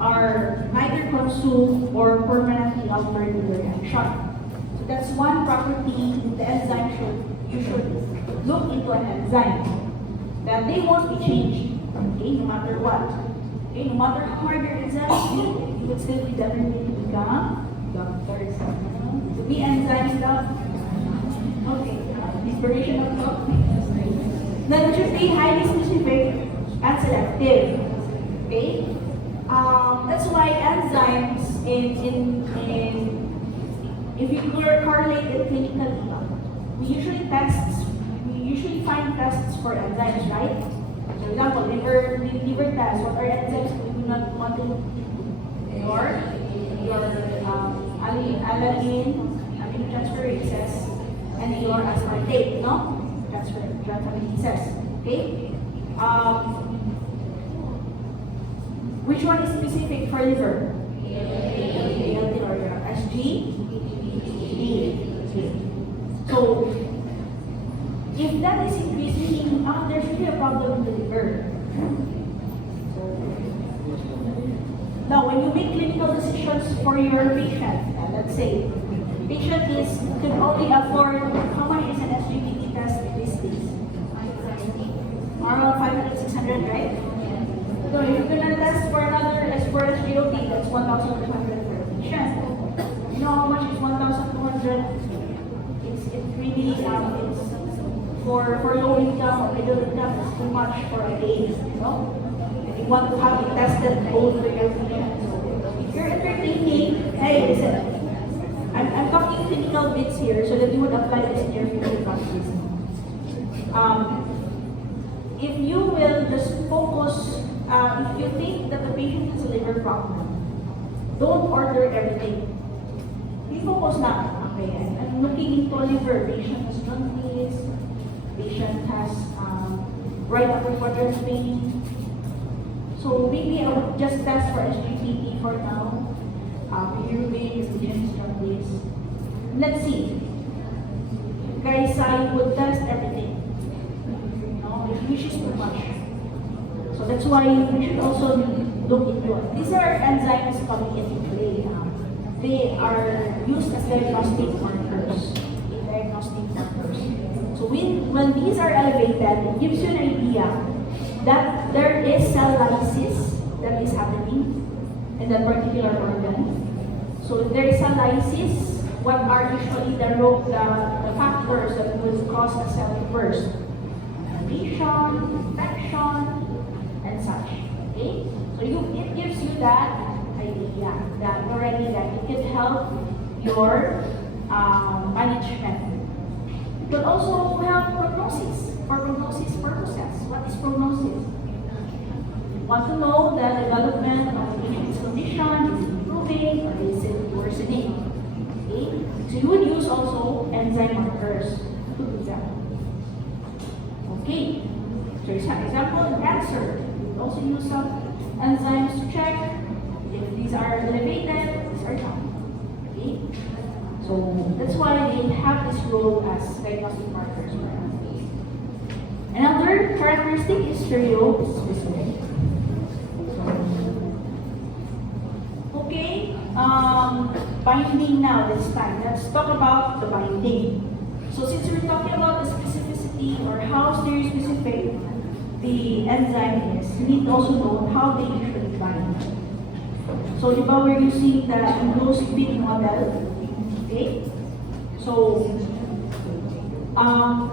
are neither consumed or permanently altered in the reaction. So that's one property the enzyme you should look into an enzyme, that they won't be changed, okay, no matter what. Okay, no matter how hard your enzyme is, you would still be determined to become doctors. To be enzyme stuff. Okay, inspiration of love. Then it should be highly specific and selective. Okay? That's why enzymes if you correlate it clinically, we usually find tests for enzymes, right? For example, liver test, what are enzymes we do not want to your alanine, aminotransferases, and your aspartate, no? Transferases, okay? Which one is specific for liver? ALT or your SGD. So, if that is increasing, there's really a problem in the liver. Now, when you make clinical decisions for your patient, let's say, patient can only afford, how much is an SGPT test these days? Around 500, 600, right? So if you're gonna test for another SGLT, that's 1,200 per patient. You know how much is 1,200? It's really it's for low income or middle income, it's too much for a day, you know? If you want to have it tested both for your patient. If you're thinking, hey, listen, I'm talking clinical bits here so that you would apply this in your clinical practice. If you will just focus, if you think that the patient has a liver problem, don't order everything. You focus na, okay, I'm looking into a liver, patient has jaundice, patient has right upper quadrant pain. So maybe I would just test for SGPT for now. Bilirubin, patient jaundice. Let's see. Guys, I would test everything. Which is too much. So that's why we should also look into it. These are enzymes coming into play. They are used as diagnostic markers. So when these are elevated, it gives you an idea that there is cell lysis that is happening in that particular organ. So if there is cell lysis, what are usually the factors that will cause a cell to burst? Infection, and such. Okay? So it gives you that idea that already that it can help your management. It will also help prognosis for prognosis purposes. What is prognosis? You want to know the development of the patient's condition, is it improving or is it worsening? Okay? So you would use also enzyme markers to do that. Okay, so example in cancer, we also use some enzymes to check if these are elevated, these are not. Okay, So that's why they have this role as diagnostic markers for us. Another characteristic is stereospecific. Okay, binding now this time. Let's talk about the binding. So since we're talking about the specificity or how stereospecific the enzyme is, you need to also know how they usually bind. So di ba we're using the enclosed pit model. Okay? So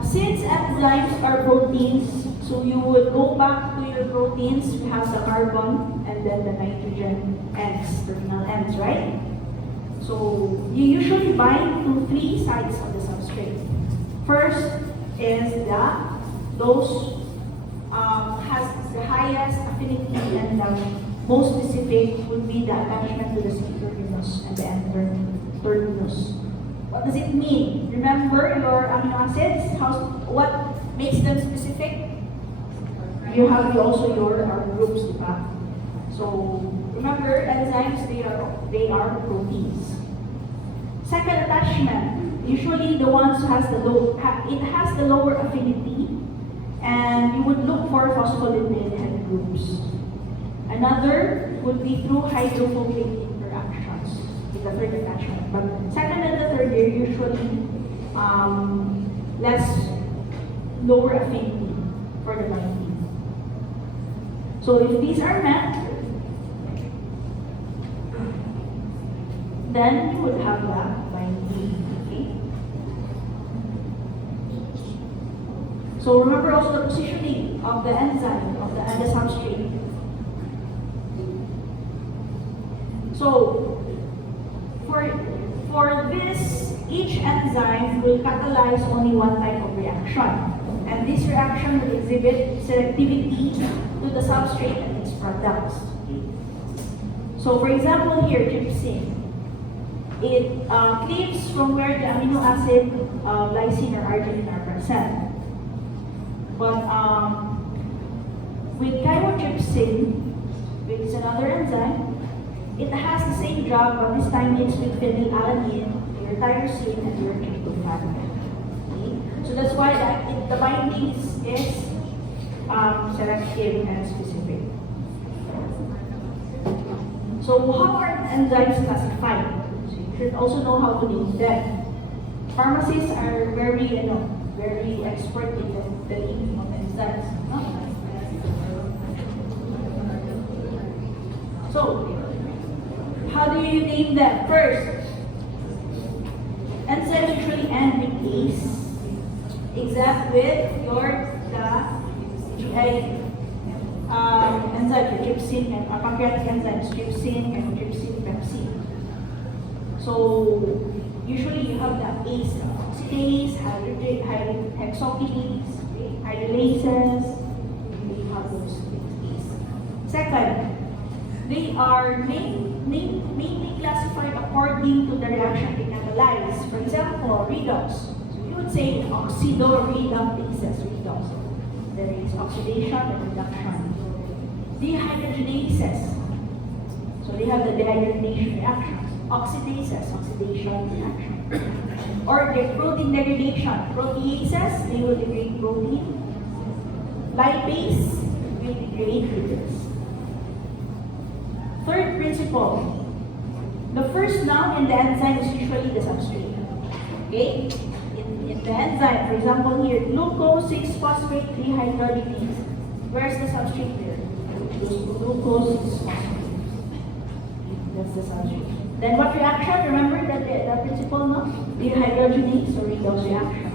since enzymes are proteins, so you would go back to your proteins, you have the carbon and then the nitrogen ends, terminal ends, right? So you usually bind to three sides of the substrate. First is those has the highest affinity, and the most specific would be the attachment to the C-terminus and the N-terminus. What does it mean? Remember your amino acids? What makes them specific? You have also your groups, diba? So remember, enzymes, they are proteins. Second attachment, usually the ones who has it has the lower affinity, and you would look for phospholipid head groups. Another would be through hydrophobic interactions with the third attachment. But second and the third, they're usually lower affinity for the binding. So if these are met, then you would have that binding. Okay? So remember also the positioning of the enzyme and the substrate. So for this, each enzyme will catalyze only one type of reaction. And this reaction will exhibit selectivity to the substrate and its products. So for example here, trypsin. It cleaves from where the amino acid lysine or arginine are present. But with chymotrypsin, which is another enzyme, it has the same job, but this time it's with phenylalanine, your tyrosine, and your tryptophan. Okay? So that's why the binding is selective and specific. So how are enzymes classified? So you should also know how to name them. Pharmacists are very expert in the naming of enzymes. No? So how do you name them? First, enzymes usually end with ACE, except with the GI enzyme, trypsin, and pancreatic enzymes, trypsin, and trypsin, pepsin. So usually you have the ACE, oxidase, hexokinase, hydrolases, you have those things. Second, they are mainly classified according to the reaction they catalyze. For example, redox. So you would say oxidoreductases, redox. There is oxidation and reduction. Dehydrogenases. So they have the dehydrogenation reactions. Oxidases, oxidation reaction. Or the protein degradation. Proteases, they will degrade protein. Lipase will degrade lipids. Third principle, the first noun in the enzyme is usually the substrate. Okay? In the enzyme, for example here, glucose 6-phosphate 3-hydrogenase. Where's the substrate there? Glucose 6-phosphate. That's the substrate. Then what reaction? Remember that the principle, no? Dehydrogenase or redox reaction.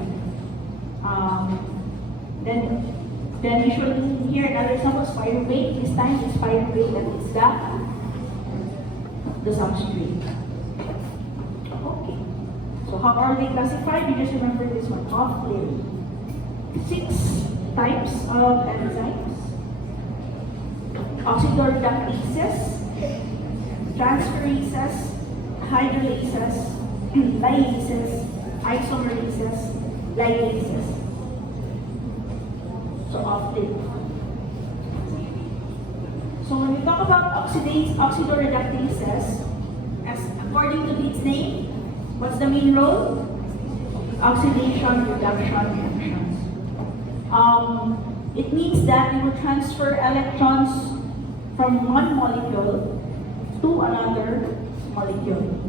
Then usually here another example, pyruvate. This time it's pyruvate that is the substrate. Okay. So how are they classified? You just remember this one off clearly. 6 types of enzymes. Oxidoreductases, transferases, hydrolases, lyases, isomerases, ligases. So often. So when we talk about oxidoreductases, as according to its name, What's the main role? Oxidation reduction reactions. It means that you will transfer electrons from one molecule to another molecule.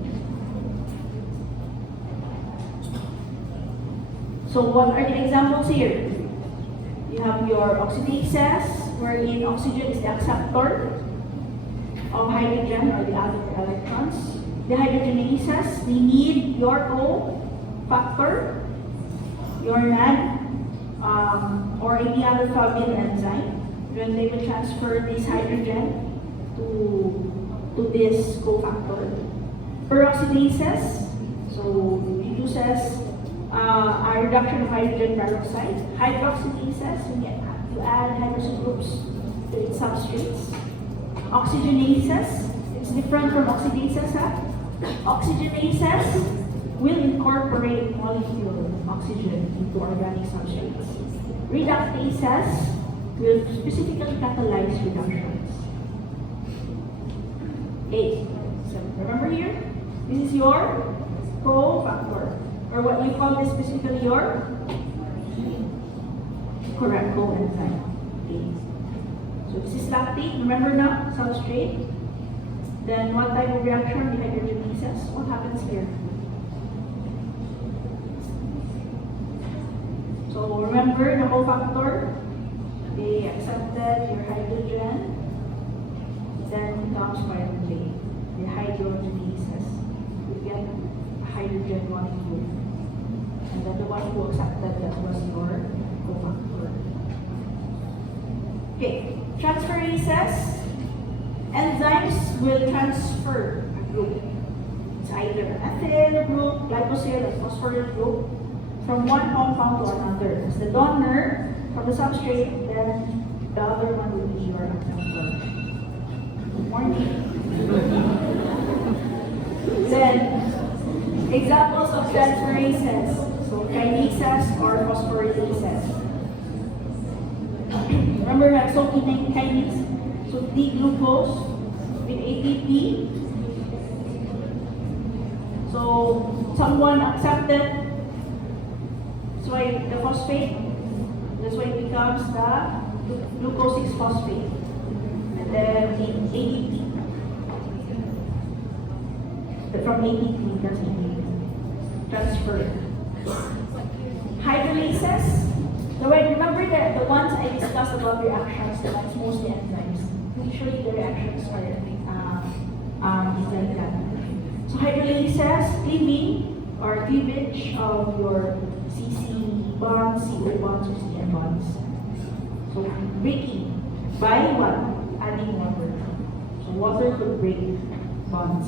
So what are the examples here? You have your oxidases, wherein oxygen is the acceptor of hydrogen or the other electrons. The hydrogenases, they need your cofactor, your NAD, or any other Fabin enzyme, when they will transfer this hydrogen to this cofactor. Peroxidases, so reduces a reduction of hydrogen peroxide. Hydroxidases, you add hydrogen groups to its substrates. Oxygenases, it's different from oxidases. Oxygenases will incorporate molecule oxygen into organic substrates. Reductases will specifically catalyze reductions. Okay, so remember here, this is your cofactor, or what you call this specifically your correct coenzyme. Okay. So this is lactate, remember now, substrate. Then what type of reaction? The hydrogenases. What happens here? So remember the cofactor, they accepted your hydrogen, then comes pyruvate. The hydrogenases. You get a hydrogen molecule. And then the one who accepted that was your cofactor. Okay, transferases. Enzymes will transfer a group. It's either an ethyl group, glycosyl, or phosphoryl group from one compound to another. As the donor from the substrate, then the other one will be your acceptor. Good morning. Then, examples of transferases. So, kinases or phosphorylases. Remember hexokinase kinase? So D-glucose with ATP. So someone accepted. That's why the phosphate. That's why it becomes the glucose 6-phosphate. And then ATP. But from ATP, that's ATP. Transfer. Hydrolases. So remember that the ones I discussed about reactions, that's mostly enzymes. Usually the reactions are like that. So hydrolases, cleaving or cleavage of your CC bonds, CO bonds, or CN bonds. So breaking by what? Adding water. So water could break bonds.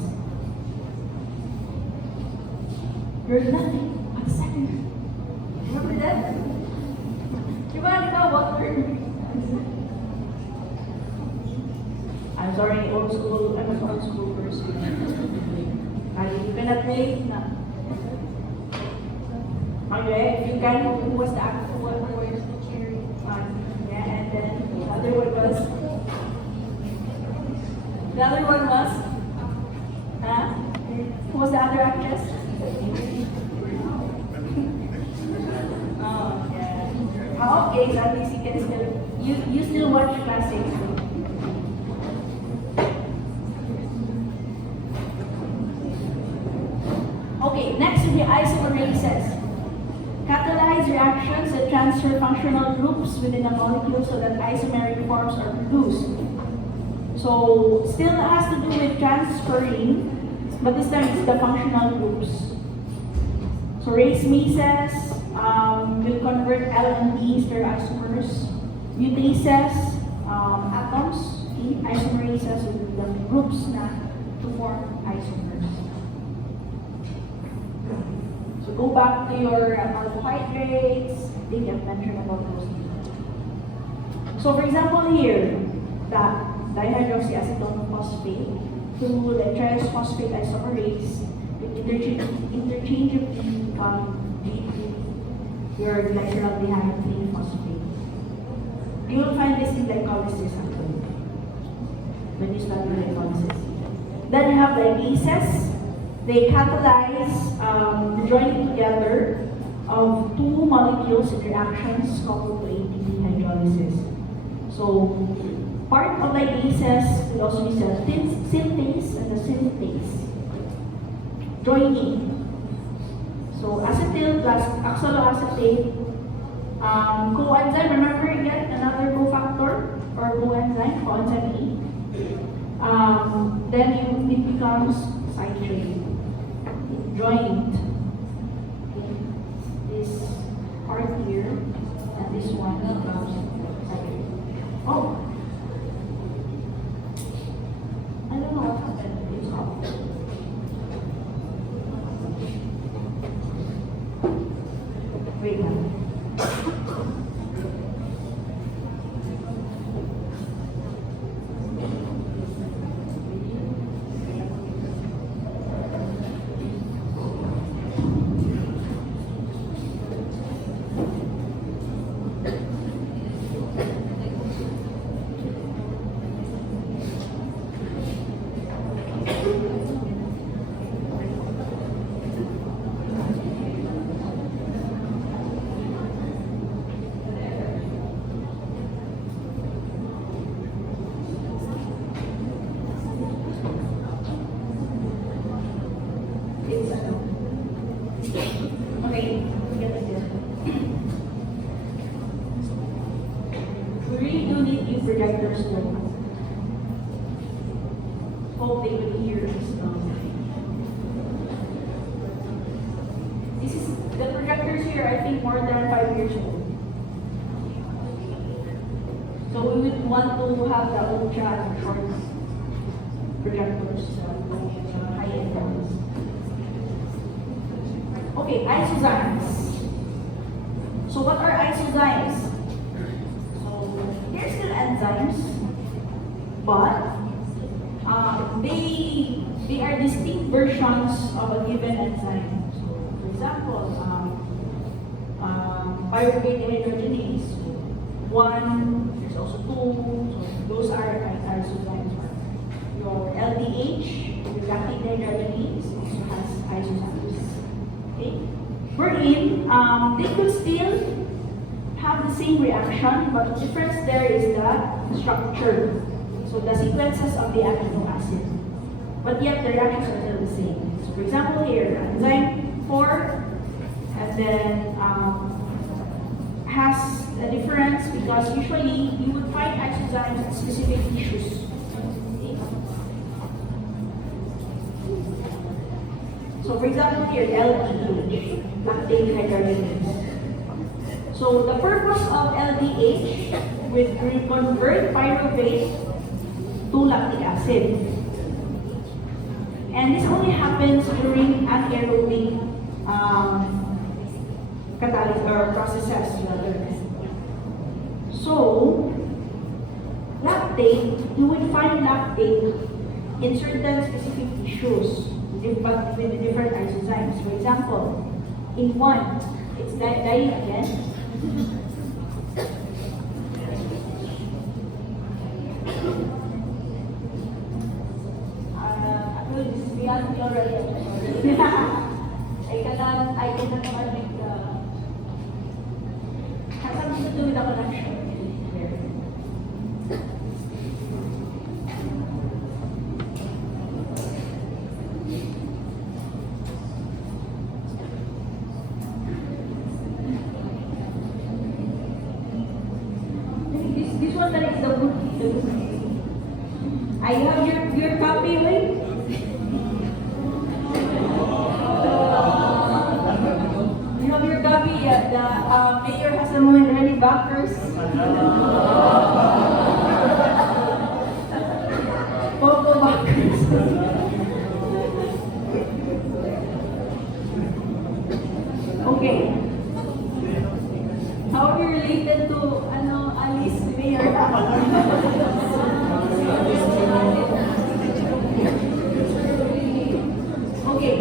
You're nothing. 1 second. Remember that? You want to know water? I'm sorry, old school, I'm an old school person. You cannot relate na. Okay, if you can, who was the actor? What was the cherry? Yeah, and then the other one was? The other one was? Who was the other actress? Oh, yeah. Oh, okay, so at least you can still, you still watch classics. Okay, next will be isomerases. Catalyze reactions that transfer functional groups within a molecule so that isomeric forms are produced. So, still has to do with transferring, but this time it's the functional groups. So, racemeses will convert L and D stereoisomers. Mutases, atoms, isomerases will be the groups na to form isomers. So go back to your carbohydrates. I think I've mentioned about those. So for example here, the dihydroxyacetone phosphate to the trisphosphate isomerase interchangeably become your glycerol dihamidine phosphate. You will find this in glycolysis actually when you study glycolysis. Then you have ligases. They catalyze the joining together of two molecules in reactions coupled to ATP hydrolysis. So, part of ligases will also be synthase and the synthase. Joining. So, acetyl plus oxaloacetate. Coenzyme, remember again, another cofactor or coenzyme E. Then it becomes citrate. Joined. This part here and this one becomes citrate. Oh! I don't know what happened. It's off. Wait now. Okay, get it here. We really do need new projectors though. Hope they will hear this. This is the projectors here, I think more than 5 years old. So we would want to have the ultra and short projectors, high-end ones. Okay, isozymes. So what are isozymes? So they're still enzymes, but they are distinct versions of a given enzyme. So for example, pyruvate dehydrogenase. One, there's also two, so those are isozymes. Your LDH, your lactate dehydrogenase, also has isozymes. Okay. Wherein, they could still have the same reaction, but the difference there is the structure. So the sequences of the amino acid. But yet the reactions are still the same. So for example here, enzyme 4 and then has a difference because usually you would find isozymes in specific tissues. Okay. So for example here, LDH, lactate dehydrogenase. So the purpose of LDH will convert pyruvate to lactic acid. And this only happens during anaerobic catalysis or processes rather. So lactate, you will find lactate in certain specific tissues, but with different isozymes. For example, in one, it's dying again. Actually, this is beyond me already. I cannot make has something to do with the connection. This one that is the book. I have your copy, right? You have your copy at the Mayor has a moment ready backers. Poco backers. Okay. How are you related to Alice Mayor? Okay.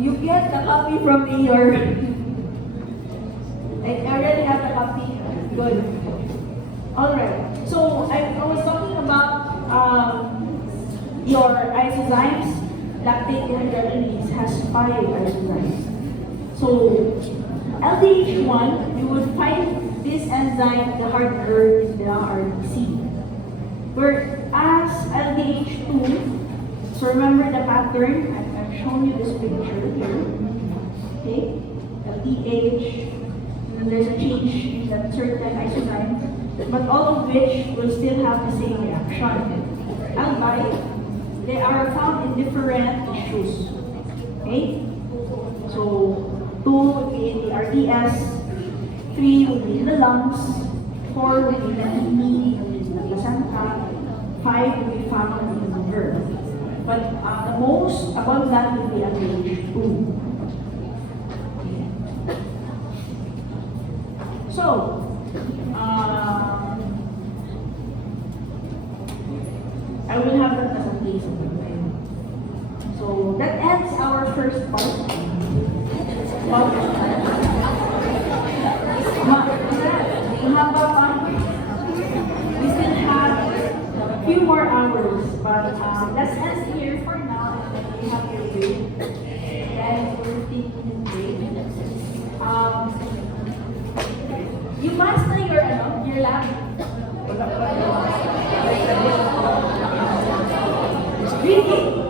You get the copy from Mayor. I already have the copy. Good. Alright. So I was talking about your isozymes. lactate dehydrogenase has 5 isozymes. So, LDH1, you would find this enzyme, the hard earth, in the RBC. Whereas LDH2, so remember the pattern, I've shown you this picture here. Okay? LDH, and then there's a change in that certain isozyme, but all of which will still have the same reaction. Albeit, they are found in different tissues. Okay? So, 2 would be in the RDS, 3 would be in the lungs, 4 would be in the kidney, in the placenta, 5 would be found in the liver. But the most abundant would be LDH2. So, I will have that as a case. So, that ends our first part. Mahaba pa. We still have a few more hours, but let's end here for now. And then we have your break. Then we're taking a break. You must know your lab. Drinking.